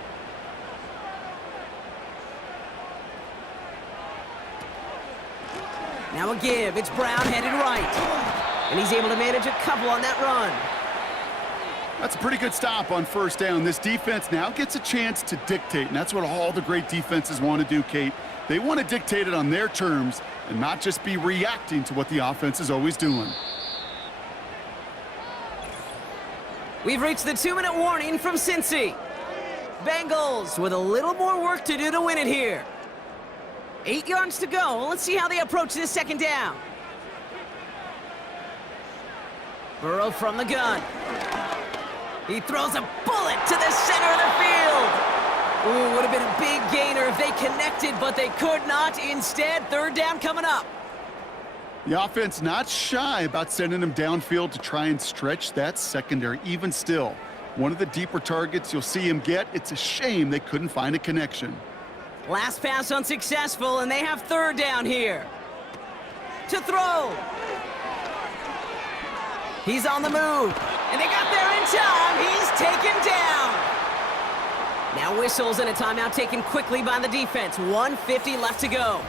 Now a give. It's Brown headed right. And he's able to manage a couple on that run. That's a pretty good stop on 1st down. This defense now gets a chance to dictate, and that's what all the great defenses want to do, Kate. They want to dictate it on their terms and not just be reacting to what the offense is always doing. We've reached the 2-minute warning from Cincy. Bengals with a little more work to do to win it here. 8 yards to go. Let's see how they approach this 2nd down. Burrow from the gun. He throws a bullet to the center of the field. Ooh, would have been a big gainer if they connected, but they could not. Instead, 3rd down coming up. The offense not shy about sending him downfield to try and stretch that secondary. Even still, one of the deeper targets you'll see him get. It's a shame they couldn't find a connection. Last pass unsuccessful, and they have 3rd down here. To throw. He's on the move, and they got there in time. He's taken down. Now whistles and a timeout taken quickly by the defense. 1:50 left to go.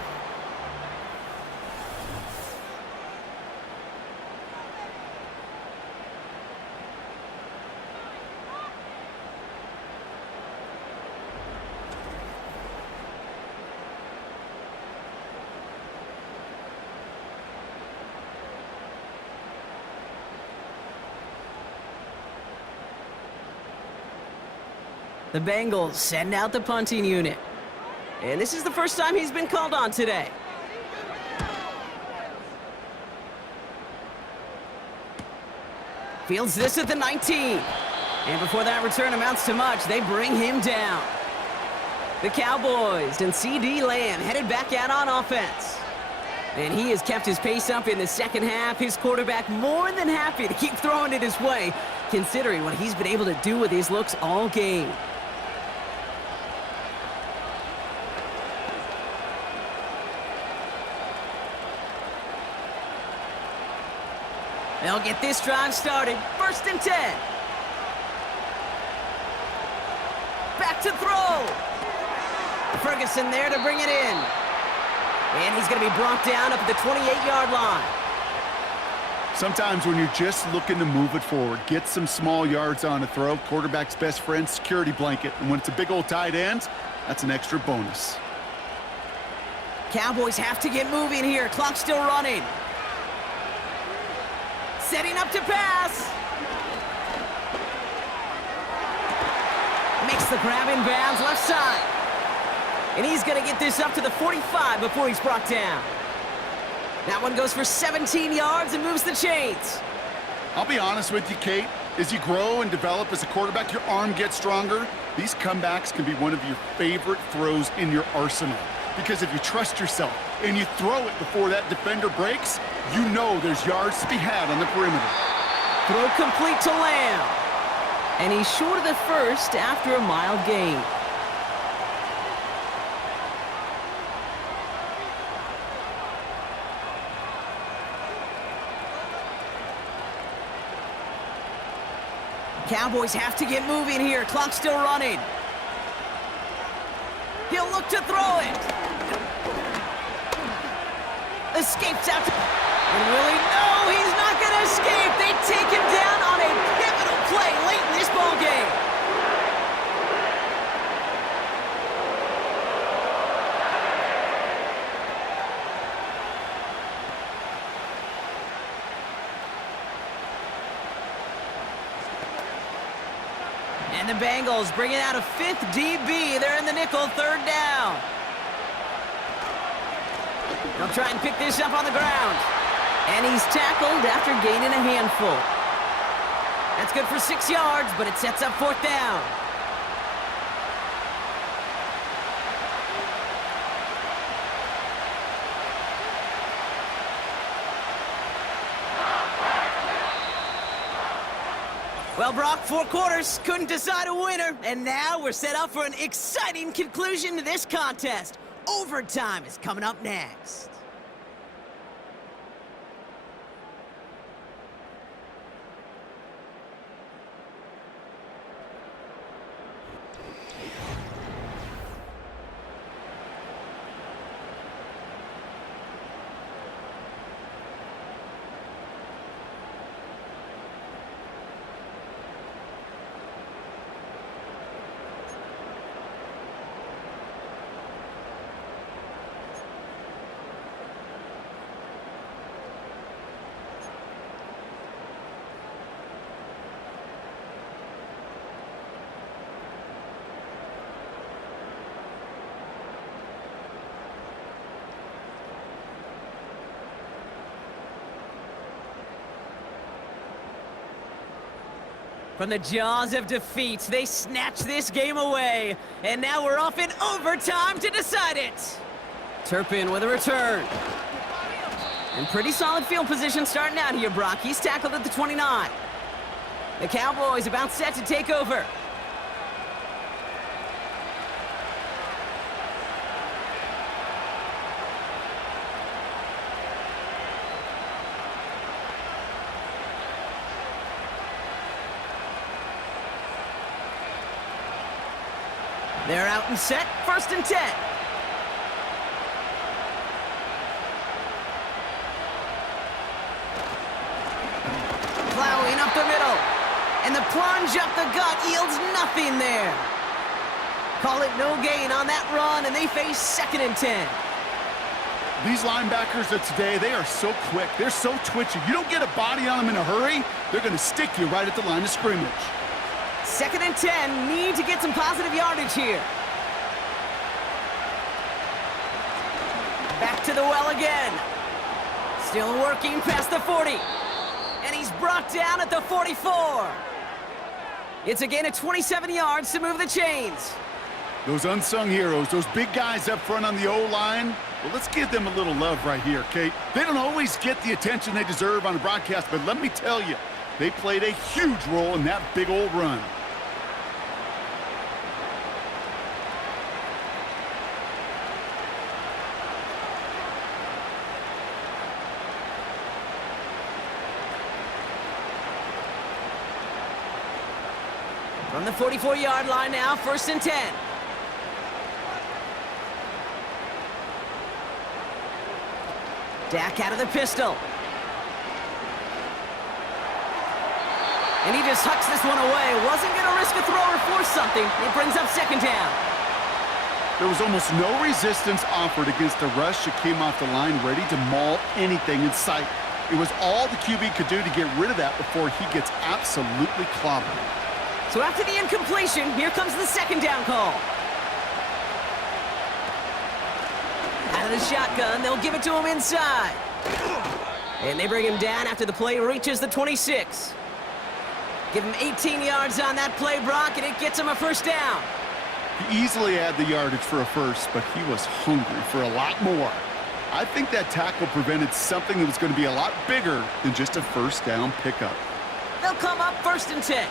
The Bengals send out the punting unit. And this is the first time he's been called on today. Fields this at the 19. And before that return amounts to much, they bring him down. The Cowboys and C.D. Lamb headed back out on offense. And he has kept his pace up in the second half. His quarterback more than happy to keep throwing it his way, considering what he's been able to do with his looks all game. They'll get this drive started. 1st and 10. Back to throw. Ferguson there to bring it in. And he's going to be brought down up at the 28-yard line. Sometimes when you're just looking to move it forward, get some small yards on a throw, quarterback's best friend, security blanket. And when it's a big old tight end, that's an extra bonus. Cowboys have to get moving here. Clock still running. Setting up to pass. Makes the grab in bounds left side. And he's going to get this up to the 45 before he's brought down. That one goes for 17 yards and moves the chains. I'll be honest with you, Kate. As you grow and develop as a quarterback, your arm gets stronger. These comebacks can be one of your favorite throws in your arsenal. Because if you trust yourself and you throw it before that defender breaks, you know there's yards to be had on the perimeter. Throw complete to Lamb. And he's short of the first after a mild gain. Cowboys have to get moving here. Clock still running. He'll look to throw it. Escapes out. And really, no, he's not going to escape. They take him down on a pivotal play late in this ball game. And the Bengals bringing out a 5th DB. They're in the nickel, 3rd down. They'll try and pick this up on the ground. And he's tackled after gaining a handful. That's good for 6 yards, but it sets up 4th down. Well, Brock, 4 quarters, couldn't decide a winner, and now we're set up for an exciting conclusion to this contest. Overtime is coming up next. From the jaws of defeat, they snatch this game away. And now we're off in overtime to decide it. Turpin with a return. And pretty solid field position starting out here, Brock. He's tackled at the 29. The Cowboys about set to take over. They're out and set, 1st and 10. Plowing up the middle. And the plunge up the gut yields nothing there. Call it no gain on that run, and they face 2nd and 10. These linebackers of today, they are so quick. They're so twitchy. You don't get a body on them in a hurry, they're going to stick you right at the line of scrimmage. 2nd and 10, need to get some positive yardage here. Back to the well again. Still working past the 40. And he's brought down at the 44. It's a gain of 27 yards to move the chains. Those unsung heroes, those big guys up front on the O-line, well, let's give them a little love right here, Kate. They don't always get the attention they deserve on the broadcast, but let me tell you, they played a huge role in that big old run. From the 44-yard line now, 1st and 10. Dak out of the pistol. And he just hucks this one away. Wasn't going to risk a throw or force something. It brings up 2nd down. There was almost no resistance offered against a rush that came off the line ready to maul anything in sight. It was all the QB could do to get rid of that before he gets absolutely clobbered. So after the incompletion, here comes the 2nd down call. Out of the shotgun, they'll give it to him inside. And they bring him down after the play reaches the 26. Give him 18 yards on that play, Brock, and it gets him a 1st down. He easily had the yardage for a first, but he was hungry for a lot more. I think that tackle prevented something that was going to be a lot bigger than just a 1st down pickup. They'll come up 1st and 10.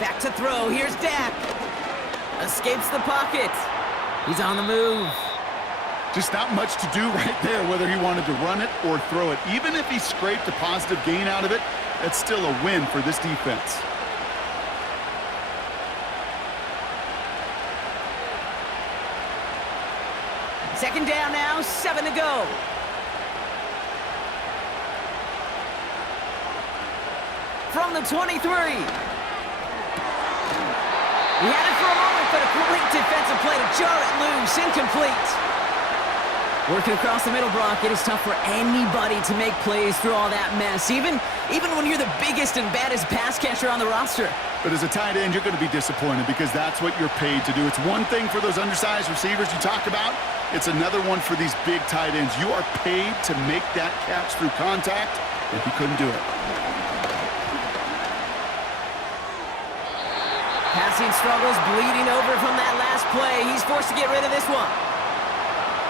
Back to throw. Here's Dak. Escapes the pocket. He's on the move. Just not much to do right there, whether he wanted to run it or throw it. Even if he scraped a positive gain out of it, that's still a win for this defense. Second down now, 7 to go. From the 23. He had it for a moment, but a great defensive play to jar it loose. Incomplete. Working across the middle, Brock, it is tough for anybody to make plays through all that mess, even when you're the biggest and baddest pass catcher on the roster. But as a tight end, you're going to be disappointed because that's what you're paid to do. It's one thing for those undersized receivers you talk about. It's another one for these big tight ends. You are paid to make that catch through contact, and he couldn't do it. Passing struggles, bleeding over from that last play. He's forced to get rid of this one.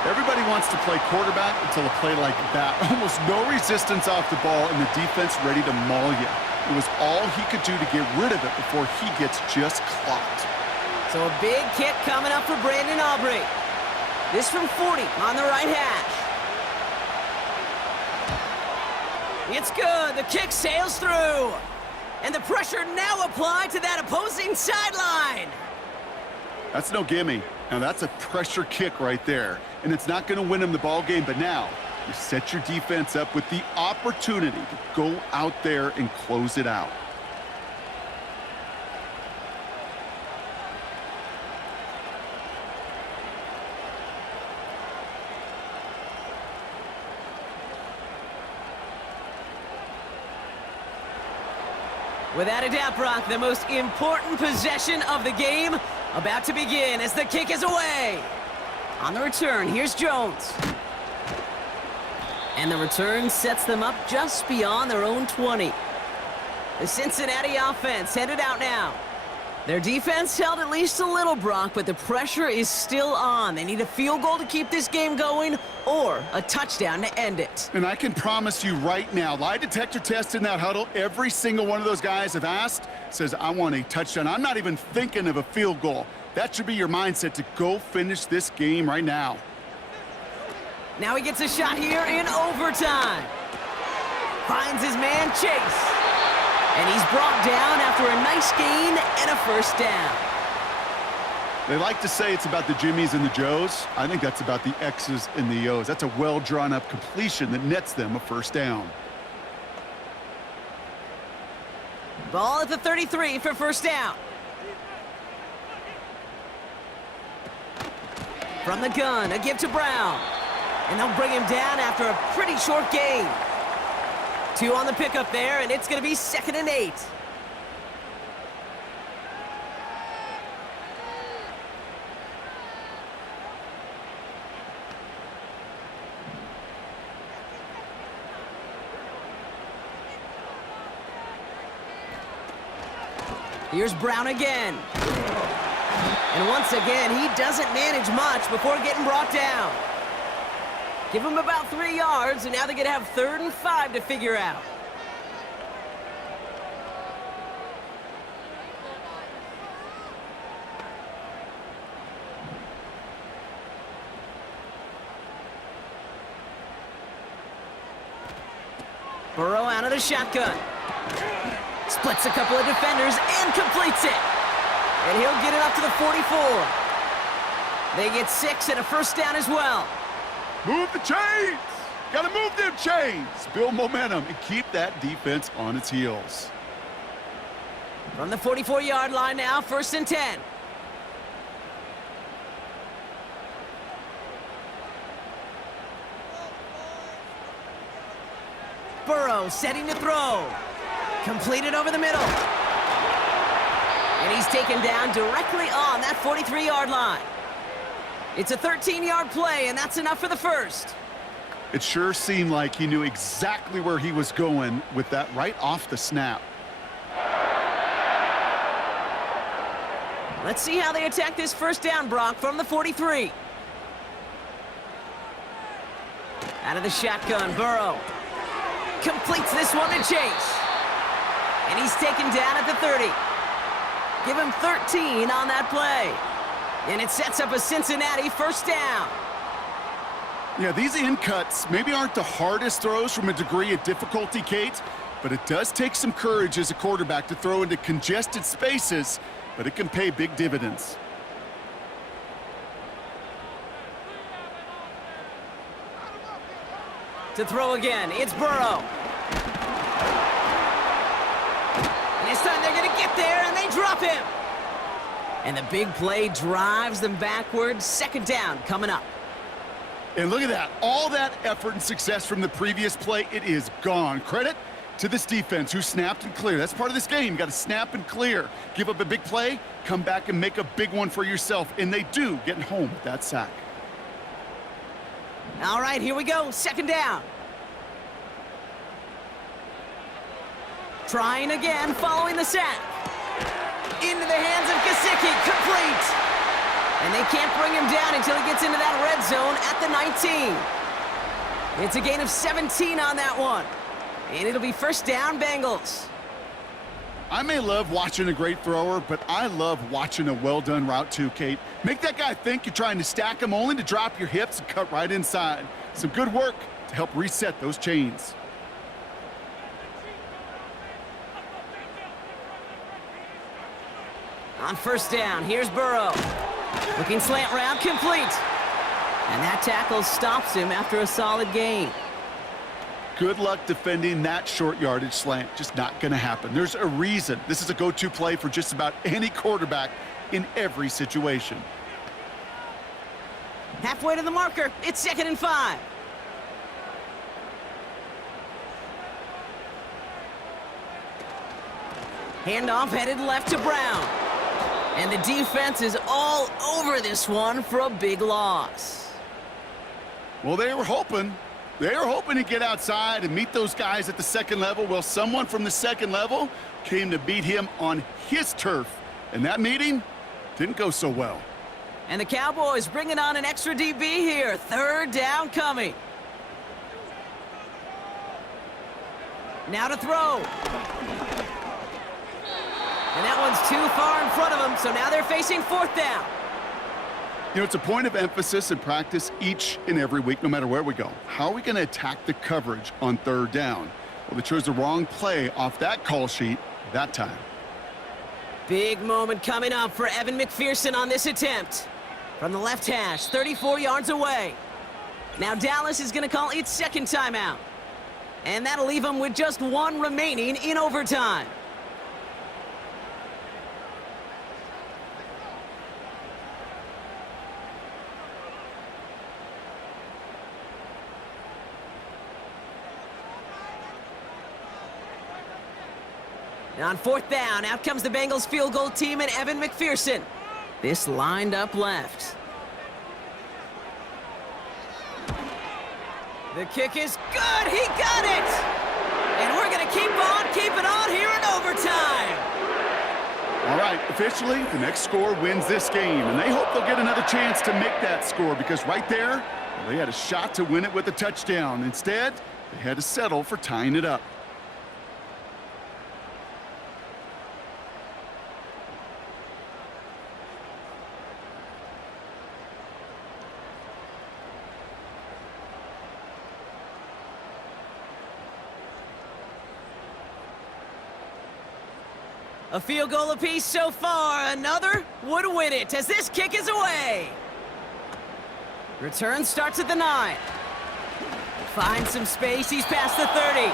Everybody wants to play quarterback until a play like that. Almost no resistance off the ball and the defense ready to maul you. It was all he could do to get rid of it before he gets just clocked. So a big kick coming up for Brandon Aubrey. This from 40 on the right hash. It's good. The kick sails through. And the pressure now applied to that opposing sideline. That's no gimme. Now that's a pressure kick right there. And it's not going to win him the ball game, but now you set your defense up with the opportunity to go out there and close it out. Without a doubt, Brock, the most important possession of the game about to begin as the kick is away. On the return, here's Jones. And the return sets them up just beyond their own 20. The Cincinnati offense headed out now. Their defense held at least a little, Brock, but the pressure is still on. They need a field goal to keep this game going or a touchdown to end it. And I can promise you right now, lie detector test in that huddle, every single one of those guys have asked, says, I want a touchdown. I'm not even thinking of a field goal. That should be your mindset to go finish this game right now. Now he gets a shot here in overtime. Finds his man, Chase. And he's brought down after a nice gain and a 1st down. They like to say it's about the Jimmies and the Joes. I think that's about the X's and the O's. That's a well-drawn-up completion that nets them a 1st down. Ball at the 33 for 1st down. From the gun, a give to Brown. And they'll bring him down after a pretty short gain. 2 on the pickup there, and it's going to be 2nd and 8. Here's Brown again. And once again, he doesn't manage much before getting brought down. Give him about 3 yards, and now they're going to have 3rd and 5 to figure out. Burrow out of the shotgun. Splits a couple of defenders and completes it. And he'll get it up to the 44. They get 6 and a first down as well. Move the chains! Gotta move them chains! Build momentum and keep that defense on its heels. From the 44-yard line now, 1st and 10. Burrow setting to throw. Completed over the middle. And he's taken down directly on that 43-yard line. It's a 13-yard play, and that's enough for the first. It sure seemed like he knew exactly where he was going with that right off the snap. Let's see how they attack this first down, Brock, from the 43. Out of the shotgun, Burrow. Completes this one to Chase. And he's taken down at the 30. Give him 13 on that play. And it sets up a Cincinnati first down. Yeah, these in cuts maybe aren't the hardest throws from a degree of difficulty, Kate, but it does take some courage as a quarterback to throw into congested spaces, but it can pay big dividends. To throw again, it's Burrow. And this time they're going to get there, and they drop him. And the big play drives them backwards. 2nd down coming up. And look at that. All that effort and success from the previous play, it is gone. Credit to this defense who snapped and cleared. That's part of this game. You got to snap and clear. Give up a big play, come back and make a big one for yourself. And they do, getting home with that sack. All right, here we go. 2nd down. Trying again, following the sack. Into the hands of Gesicki, complete. And they can't bring him down until he gets into that red zone at the 19. It's a gain of 17 on that one. And it'll be first down, Bengals. I may love watching a great thrower, but I love watching a well-done route too, Kate. Make that guy think you're trying to stack him only to drop your hips and cut right inside. Some good work to help reset those chains. On first down, here's Burrow. Looking slant route, complete. And that tackle stops him after a solid gain. Good luck defending that short yardage slant. Just not going to happen. There's a reason this is a go-to play for just about any quarterback in every situation. Halfway to the marker, it's 2nd and 5. Handoff headed left to Brown. And the defense is all over this one for a big loss. Well, they were hoping to get outside and meet those guys at the 2nd level. Well, someone from the 2nd level came to beat him on his turf. And that meeting didn't go so well. And the Cowboys bringing on an extra DB here. 3rd down coming. Now to throw. And that one's too far in front of them, so now they're facing 4th down. You know, it's a point of emphasis in practice each and every week, no matter where we go. How are we going to attack the coverage on 3rd down? Well, they chose the wrong play off that call sheet that time. Big moment coming up for Evan McPherson on this attempt. From the left hash, 34 yards away. Now Dallas is going to call its 2nd timeout. And that'll leave them with just 1 remaining in overtime. On 4th down, out comes the Bengals field goal team and Evan McPherson. This lined up left. The kick is good. He got it. And we're going to keep it on here in overtime. All right, officially, the next score wins this game, and they hope they'll get another chance to make that score because right there, well, they had a shot to win it with a touchdown. Instead, they had to settle for tying it up. A field goal apiece so far. Another would win it as this kick is away. Return starts at the 9. Finds some space. He's past the 30.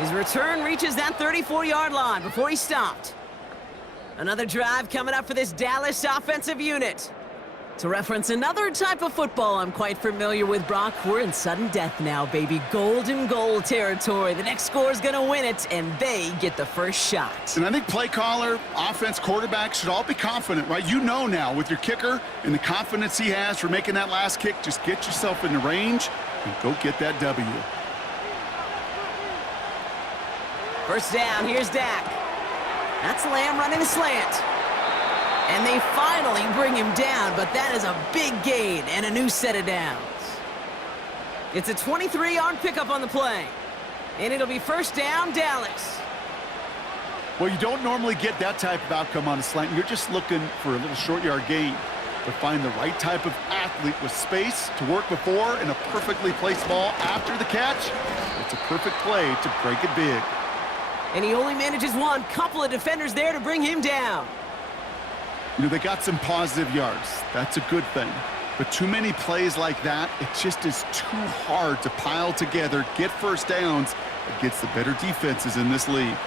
His return reaches that 34-yard line before he stopped. Another drive coming up for this Dallas offensive unit. To reference another type of football I'm quite familiar with, Brock, we're in sudden death now, baby. Golden goal territory. The next score is going to win it, and they get the first shot. And I think play caller, offense, quarterback should all be confident, right? You know now with your kicker and the confidence he has for making that last kick, just get yourself in the range and go get that W. First down, here's Dak. That's Lamb running a slant. And they finally bring him down, but that is a big gain and a new set of downs. It's a 23-yard pickup on the play. And it'll be first down, Dallas. Well, you don't normally get that type of outcome on a slant. You're just looking for a little short yard gain. To find the right type of athlete with space to work before and a perfectly placed ball after the catch, it's a perfect play to break it big. And he only manages one. Couple of defenders there to bring him down. You know, they got some positive yards. That's a good thing. But too many plays like that, it just is too hard to pile together, get first downs against the better defenses in this league.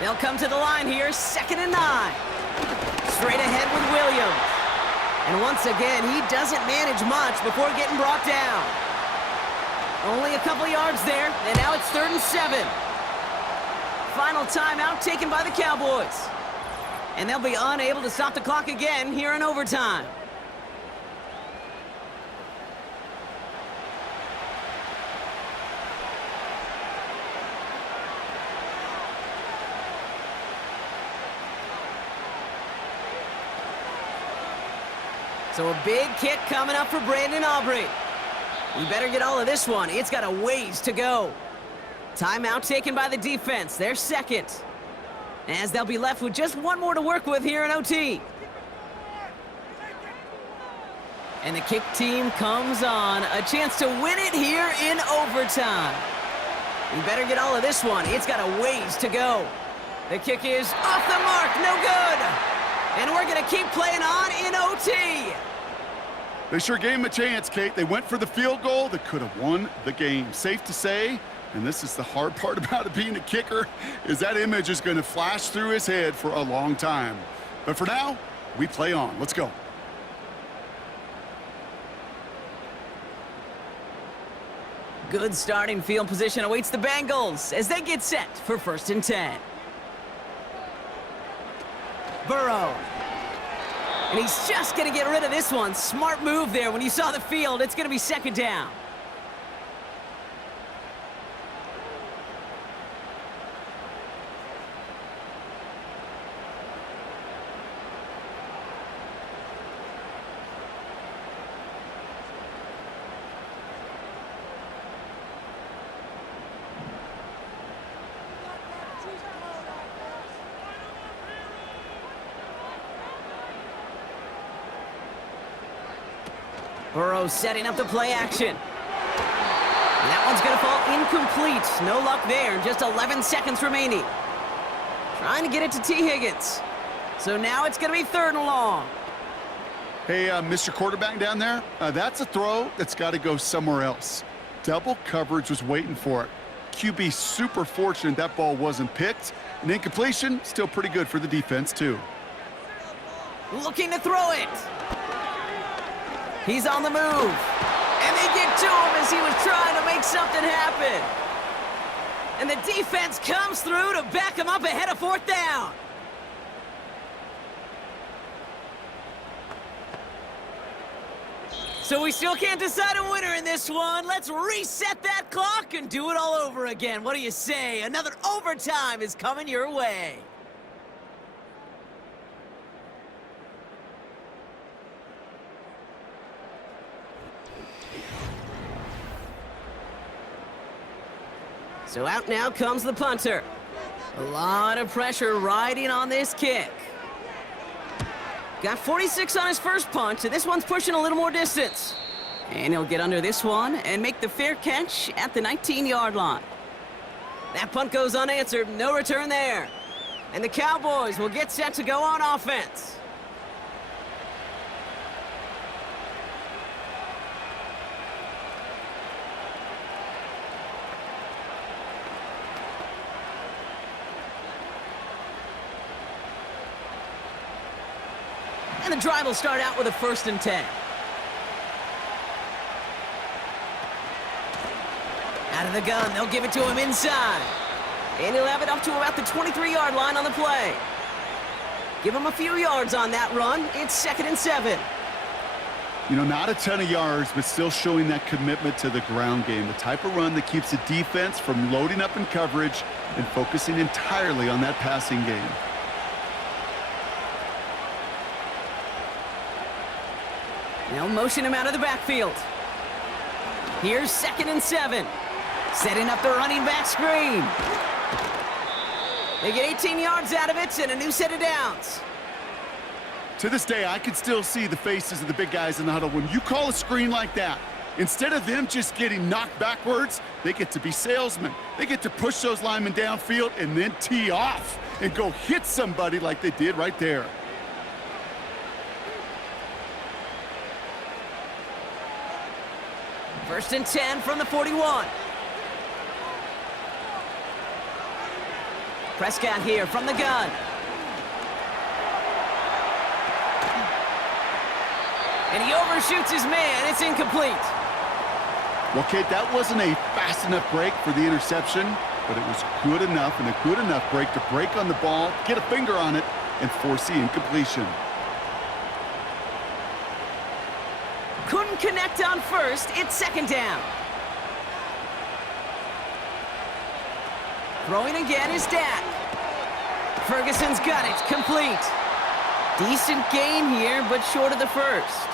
They'll come to the line here, 2nd and 9. Straight ahead with Williams. And once again, he doesn't manage much before getting brought down. Only a couple yards there, and now it's 3rd and 7. Final timeout taken by the Cowboys. And they'll be unable to stop the clock again here in overtime. So a big kick coming up for Brandon Aubrey. We better get all of this one. It's got a ways to go. Timeout taken by the defense. They're second. As they'll be left with just one more to work with here in OT. And the kick team comes on. A chance to win it here in overtime. We better get all of this one. It's got a ways to go. The kick is off the mark. No good. And we're going to keep playing on in OT. They sure gave him a chance, Kate. They went for the field goal that could have won the game. Safe to say, and this is the hard part about it being a kicker, is that image is going to flash through his head for a long time. But for now, we play on. Let's go. Good starting field position awaits the Bengals as they get set for 1st and 10. Burrow. And he's just going to get rid of this one. Smart move there. When you saw the field, it's going to be 2nd down. Burrow setting up the play action. And that one's going to fall incomplete. No luck there. Just 11 seconds remaining. Trying to get it to T. Higgins. So now it's going to be 3rd and long. Hey, Mr. Quarterback down there, that's a throw that's got to go somewhere else. Double coverage was waiting for it. QB super fortunate that ball wasn't picked. And incompletion, still pretty good for the defense, too. Looking to throw it. He's on the move. And they get to him as he was trying to make something happen. And the defense comes through to back him up ahead of 4th down. So we still can't decide a winner in this one. Let's reset that clock and do it all over again. What do you say? Another overtime is coming your way. So out now comes the punter. A lot of pressure riding on this kick. Got 46 on his first punt, so this one's pushing a little more distance. And he'll get under this one and make the fair catch at the 19-yard line. That punt goes unanswered, no return there. And the Cowboys will get set to go on offense. And the drive will start out with a 1st and 10. Out of the gun, they'll give it to him inside. And he'll have it up to about the 23-yard line on the play. Give him a few yards on that run. It's 2nd and 7. You know, not a ton of yards, but still showing that commitment to the ground game. The type of run that keeps the defense from loading up in coverage and focusing entirely on that passing game. They'll motion him out of the backfield. Here's 2nd and 7. Setting up the running back screen. They get 18 yards out of it and a new set of downs. To this day, I can still see the faces of the big guys in the huddle. When you call a screen like that, instead of them just getting knocked backwards, they get to be salesmen. They get to push those linemen downfield and then tee off and go hit somebody like they did right there. First and 10 from the 41. Prescott here from the gun. And he overshoots his man. It's incomplete. Well, Kate, that wasn't a fast enough break for the interception, but it was good enough and a good enough break to break on the ball, get a finger on it, and force the incompletion. Couldn't connect on first. It's 2nd down. Throwing again is Dak. Ferguson's got it. Complete. Decent gain here, but short of the first.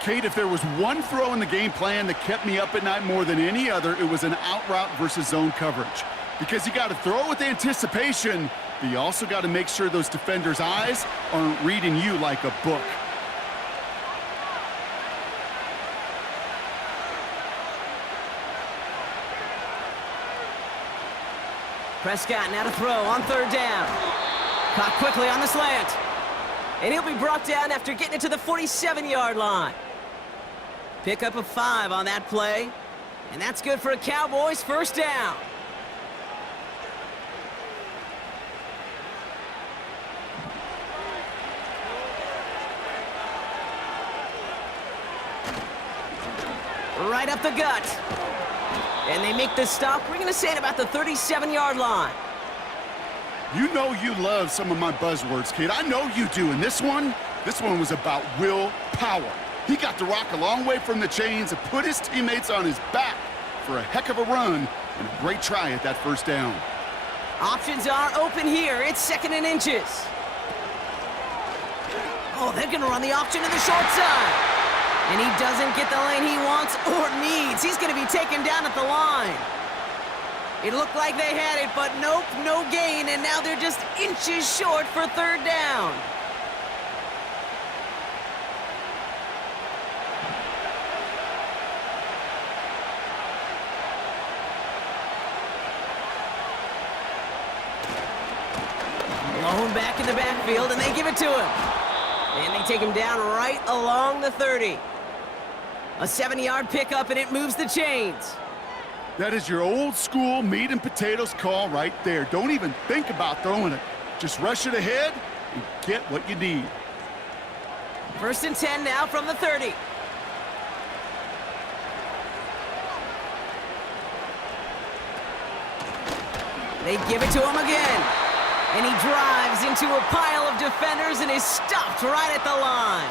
Kate, if there was one throw in the game plan that kept me up at night more than any other, it was an out route versus zone coverage. Because you got to throw with anticipation, but you also got to make sure those defenders' eyes aren't reading you like a book. Prescott now to throw on 3rd down. Caught quickly on the slant. And he'll be brought down after getting it to the 47-yard line. Pick up a 5 on that play. And that's good for a Cowboys 1st down. Right up the gut. And they make the stop. We're going to say it about the 37-yard line. You know you love some of my buzzwords, Kate. I know you do. And this one was about willpower. He got the rock a long way from the chains and put his teammates on his back for a heck of a run and a great try at that 1st down. Options are open here. It's 2nd and inches. Oh, they're going to run the option to the short side. And he doesn't get the lane he wants or needs. He's going to be taken down at the line. It looked like they had it, but nope, no gain, and now they're just inches short for 3rd down. Blown back in the backfield, and they give it to him. And they take him down right along the 30. A 7-yard pickup, and it moves the chains. That is your old school meat and potatoes call right there. Don't even think about throwing it. Just rush it ahead and get what you need. 1st and 10 now from the 30. They give it to him again. And he drives into a pile of defenders and is stopped right at the line.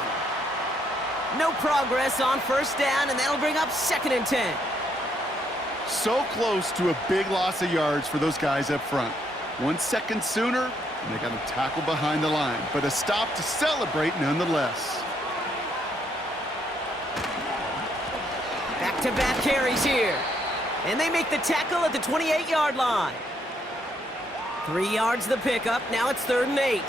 No progress on first down, and that'll bring up 2nd and 10. So close to a big loss of yards for those guys up front. 1 second sooner, and they got a tackle behind the line, but a stop to celebrate nonetheless. Back-to-back carries here. And they make the tackle at the 28-yard line. 3 yards the pickup. Now it's 3rd and 8.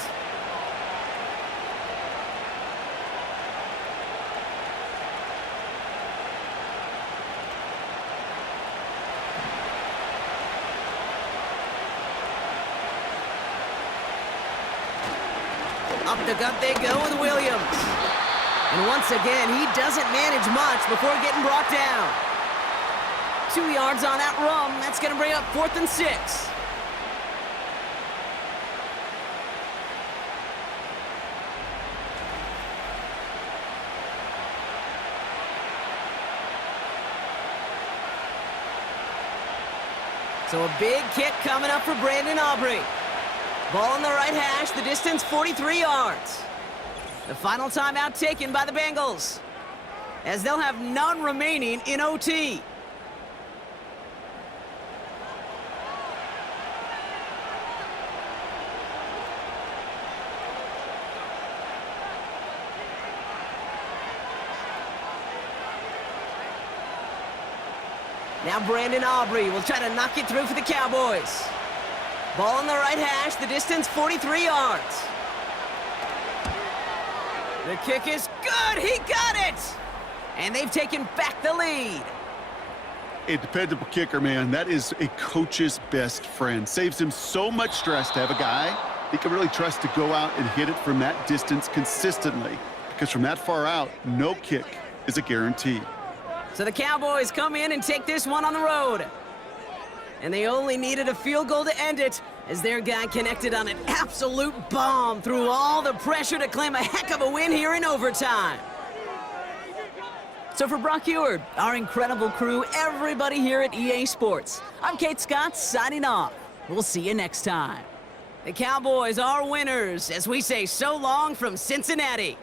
Up the gut they go with Williams. And once again, he doesn't manage much before getting brought down. 2 yards on that run. That's going to bring up 4th and 6. So a big kick coming up for Brandon Aubrey. Ball on the right hash, the distance 43 yards. The final timeout taken by the Bengals, as they'll have none remaining in OT. Now Brandon Aubrey will try to knock it through for the Cowboys. Ball on the right hash, the distance 43 yards. The kick is good, he got it! And they've taken back the lead. A dependable kicker, man. That is a coach's best friend. Saves him so much stress to have a guy he can really trust to go out and hit it from that distance consistently. Because from that far out, no kick is a guarantee. So the Cowboys come in and take this one on the road. And they only needed a field goal to end it, as their guy connected on an absolute bomb through all the pressure to claim a heck of a win here in overtime. So for Brock Eward, our incredible crew, everybody here at EA Sports, I'm Kate Scott signing off. We'll see you next time. The Cowboys are winners as we say so long from Cincinnati.